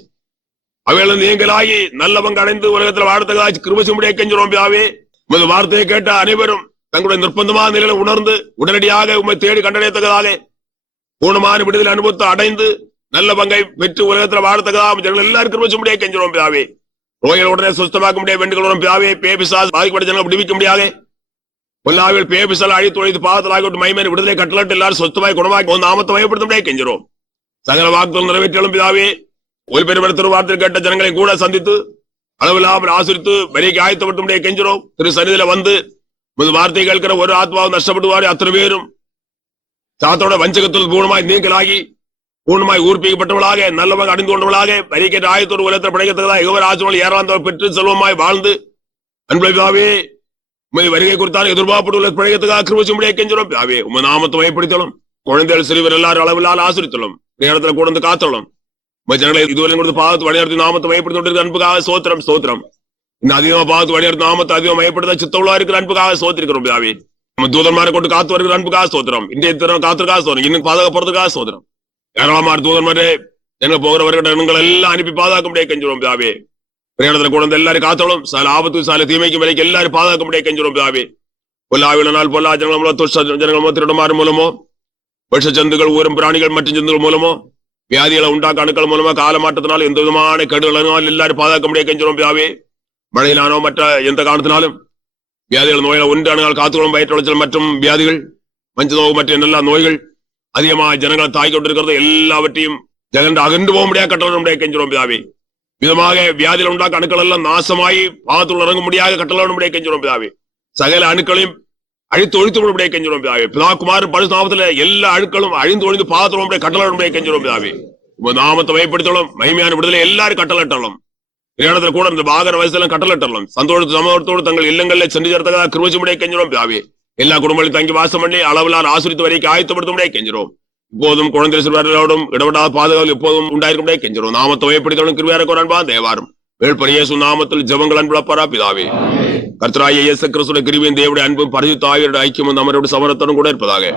அவைகள் நீங்களாகி நல்ல பங்கு அடைந்து உலகத்தில் வாழத்தக்கதாக கிருபை முடிய கெஞ்சுறோம் பிதாவே. உமது வார்த்தையை கேட்ட அனைவரும் தங்களுடைய நிர்பந்தமான நிலையில உணர்ந்து உடனடியாக உண்மை தேடி கண்டறியத்தக்கதாக பூர்ணமான விடுதலை அனுபவத்தை அடைந்து நல்ல பங்கை பெற்று உலகத்தில் வாழத்தக்கதாக ஜனங்கள் எல்லாருக்கும் வச்சு முடியாது கெஞ்சிரோம் பிதாவே. நோய்கள் உடனே சுத்தமாக்க முடியாது வேண்டுகிறோம் பிதாவே. பேபிசால் பாதிக்கப்பட்ட ஜனங்களை விடுவிக்க முடியாது. பொல்லாவில் பேபிசால் அழித்து ஒழித்து பாவத்திலாக மைமேன் விடுதலை கட்டளட்டு எல்லாரும் சொத்தமாய் குணமாக்கி நாமத்தை மயப்படுத்த முடியாது கெஞ்சிரோம். சகல வாக்குகள் நிறைவேற்றலும் பிதாவே. ஒலிபெருமர் வார்த்தை கேட்ட ஜனங்களை கூட சந்தித்து அளவில்லாமல் ஆசிரித்து வரிக்கு ஆயத்தப்பட்டு முடியாது கெஞ்சிரோம். திரு சன்னிதியில வந்து வார்த்தை கேட்கிற ஒரு ஆத்மாவும் நஷ்டப்படுவாரு. அத்தனை பேரும் சாத்தோட வஞ்சகத்தில் பூர்ணமாய் நீங்களாகி பூர்ணமாய் ஊர்ப்பிக்கப்பட்டவளாக நல்லவங்க அணிந்து கொண்டவளாக வரிக்கேற்ற ஆயத்தோடு உலகத்தில் படைக்கத்தக்கதாக இவர் ஆட்சிகள் ஏராளந்தவர் பெற்று செல்வமாய் வாழ்ந்து அன்பளிப்பாவே வருகை குறித்தாலும் எதிர்பார்ப்பு உள்ள படைக்கத்துக்காக கிருபை முடியாது கெஞ்சிரோம் பிதாவே. உங்க நாமத்தை மயப்படுத்தலும் குழந்தைகள் சிறுவர் எல்லாரும் அளவில்லால் ஆசிரித்தலும் நேரத்துல கூட வந்து காத்தலும் ஜனங்களை இதுவரை கொடுத்து பாவத்து வழிநடத்தி நாமத்தை மயப்படுத்த அன்புக்காக சோத்திரம் சோத்திரம். இன்னும் அதிகமா பாவத்து வழிநடத்தி நாமத்தை அதிகமாக மயப்படுத்த சித்தவளா இருக்கிற அன்புக்காக சோத்திருக்கிறோம் பிதாவே. நம்ம தூதன்மாரை கொண்டு காத்து வருகிற அன்புக்காக சோத்திரம். இன்றைய தினம் காத்துக்காக சோதரம். இன்னும் பாதுகாப்புறதுக்காக சோதரம். ஏராளமான தூதன்மாரே என்ன போகிறவர்கள் எல்லாம் அனுப்பி பாதுகாக்க முடியாது கெஞ்சிரோம் பிதாவே. பிரயாணத்துல கூட எல்லாரும் காத்தலும் சால ஆபத்து சால தீமைக்கு வரைக்கும் எல்லாரும் பாதுகாக்க முடியாது கெஞ்சிரோம் பிதாவே. பொல்லாவினால் பொல்லா ஜனங்களோ துஷ்ட ஜனங்களோ திருடமாறு மூலமோ விஷ ஜந்துகள் ஊரும் பிராணிகள் மற்றும் ஜந்துகள் மூலமோ வியாதிகளை உண்டாக்க அணுக்கள் மூலமா கால மாற்றத்தினால எந்த விதமான கெடுதலும் எல்லாரும் பாதுகாக்க முடியாது கெஞ்சிரோம் பிதாவே. மழையிலானோ மற்ற எந்த காரணத்தினாலும் வியாதிகள் நோய்களை உண்டானால் காத்துகளும் வயிற்றுச்சல் மற்றும் வியாதிகள் மஞ்சள் நோய் மற்ற எல்லா நோய்கள் அதிகமாக ஜனங்களை தாய் கொண்டிருக்கிறது எல்லாவற்றையும் ஜெகன் அகன்று போக முடியாது கட்டளை முடியாது கெஞ்சிரோம் பிதாவே. விதமாக வியாதிகள் உண்டாக்க அணுக்கள் எல்லாம் நாசமாயி பாவத்துள் இறங்க முடியாத கட்டளை முடியாது கெஞ்சிரோம் பிதாவே. சகல அணுக்களையும் அழித்து ஒழித்து முடியாது கெஞ்சிரோம் பிதாவே. பிதாகுமார் பரிசுத்தத்துல எல்லா அழுக்களும் அழிந்து ஒழிந்து பாவத்துள்ள கட்டளை முடியாது கெஞ்சிரோம் பிதாவே. உங்க நாமத்தை மயப்படுத்தலும் மகிமையான விடுதலை எல்லாரும் கட்டளட்டலும் இடத்துல கூட இந்த வாகன வயசுல கட்டளட்டலும் சந்தோஷ சமூகத்தோடு தங்கள் இல்லங்கள்ல சென்று சேர்த்ததாக கிருபை முடியாது கெஞ்சிரோம் பிதாவே. எல்லா குடும்பங்களையும் தங்கி வாசம் பண்ணி அளவிலான ஆசிரித்து வரைக்கும் ஆயத்தப்படுத்த முடியாது கெஞ்சிரோம். இப்போதும் குழந்தை சிறுவர்களோடும் இடப்படாத பாதுகாப்பு எப்போதும் உண்டாயிருக்க முடியாது கெஞ்சிரோம். நாமத்தை மயப்படுத்தலும் கிருபையாக அன்பா தேவாரும் வேள்பணியேசு நாமத்தில் ஜெபங்கள் அன்புளப்பாரா பிதாவே. கர்த்தராகிய இயேசு கிறிஸ்துவின் கிருபையும் தேவனுடைய அன்பும் பரிசுத்த ஆவியோட ஐக்கியமும் நம்மளோட சமரத்தோடும் கூட இருப்பதாக.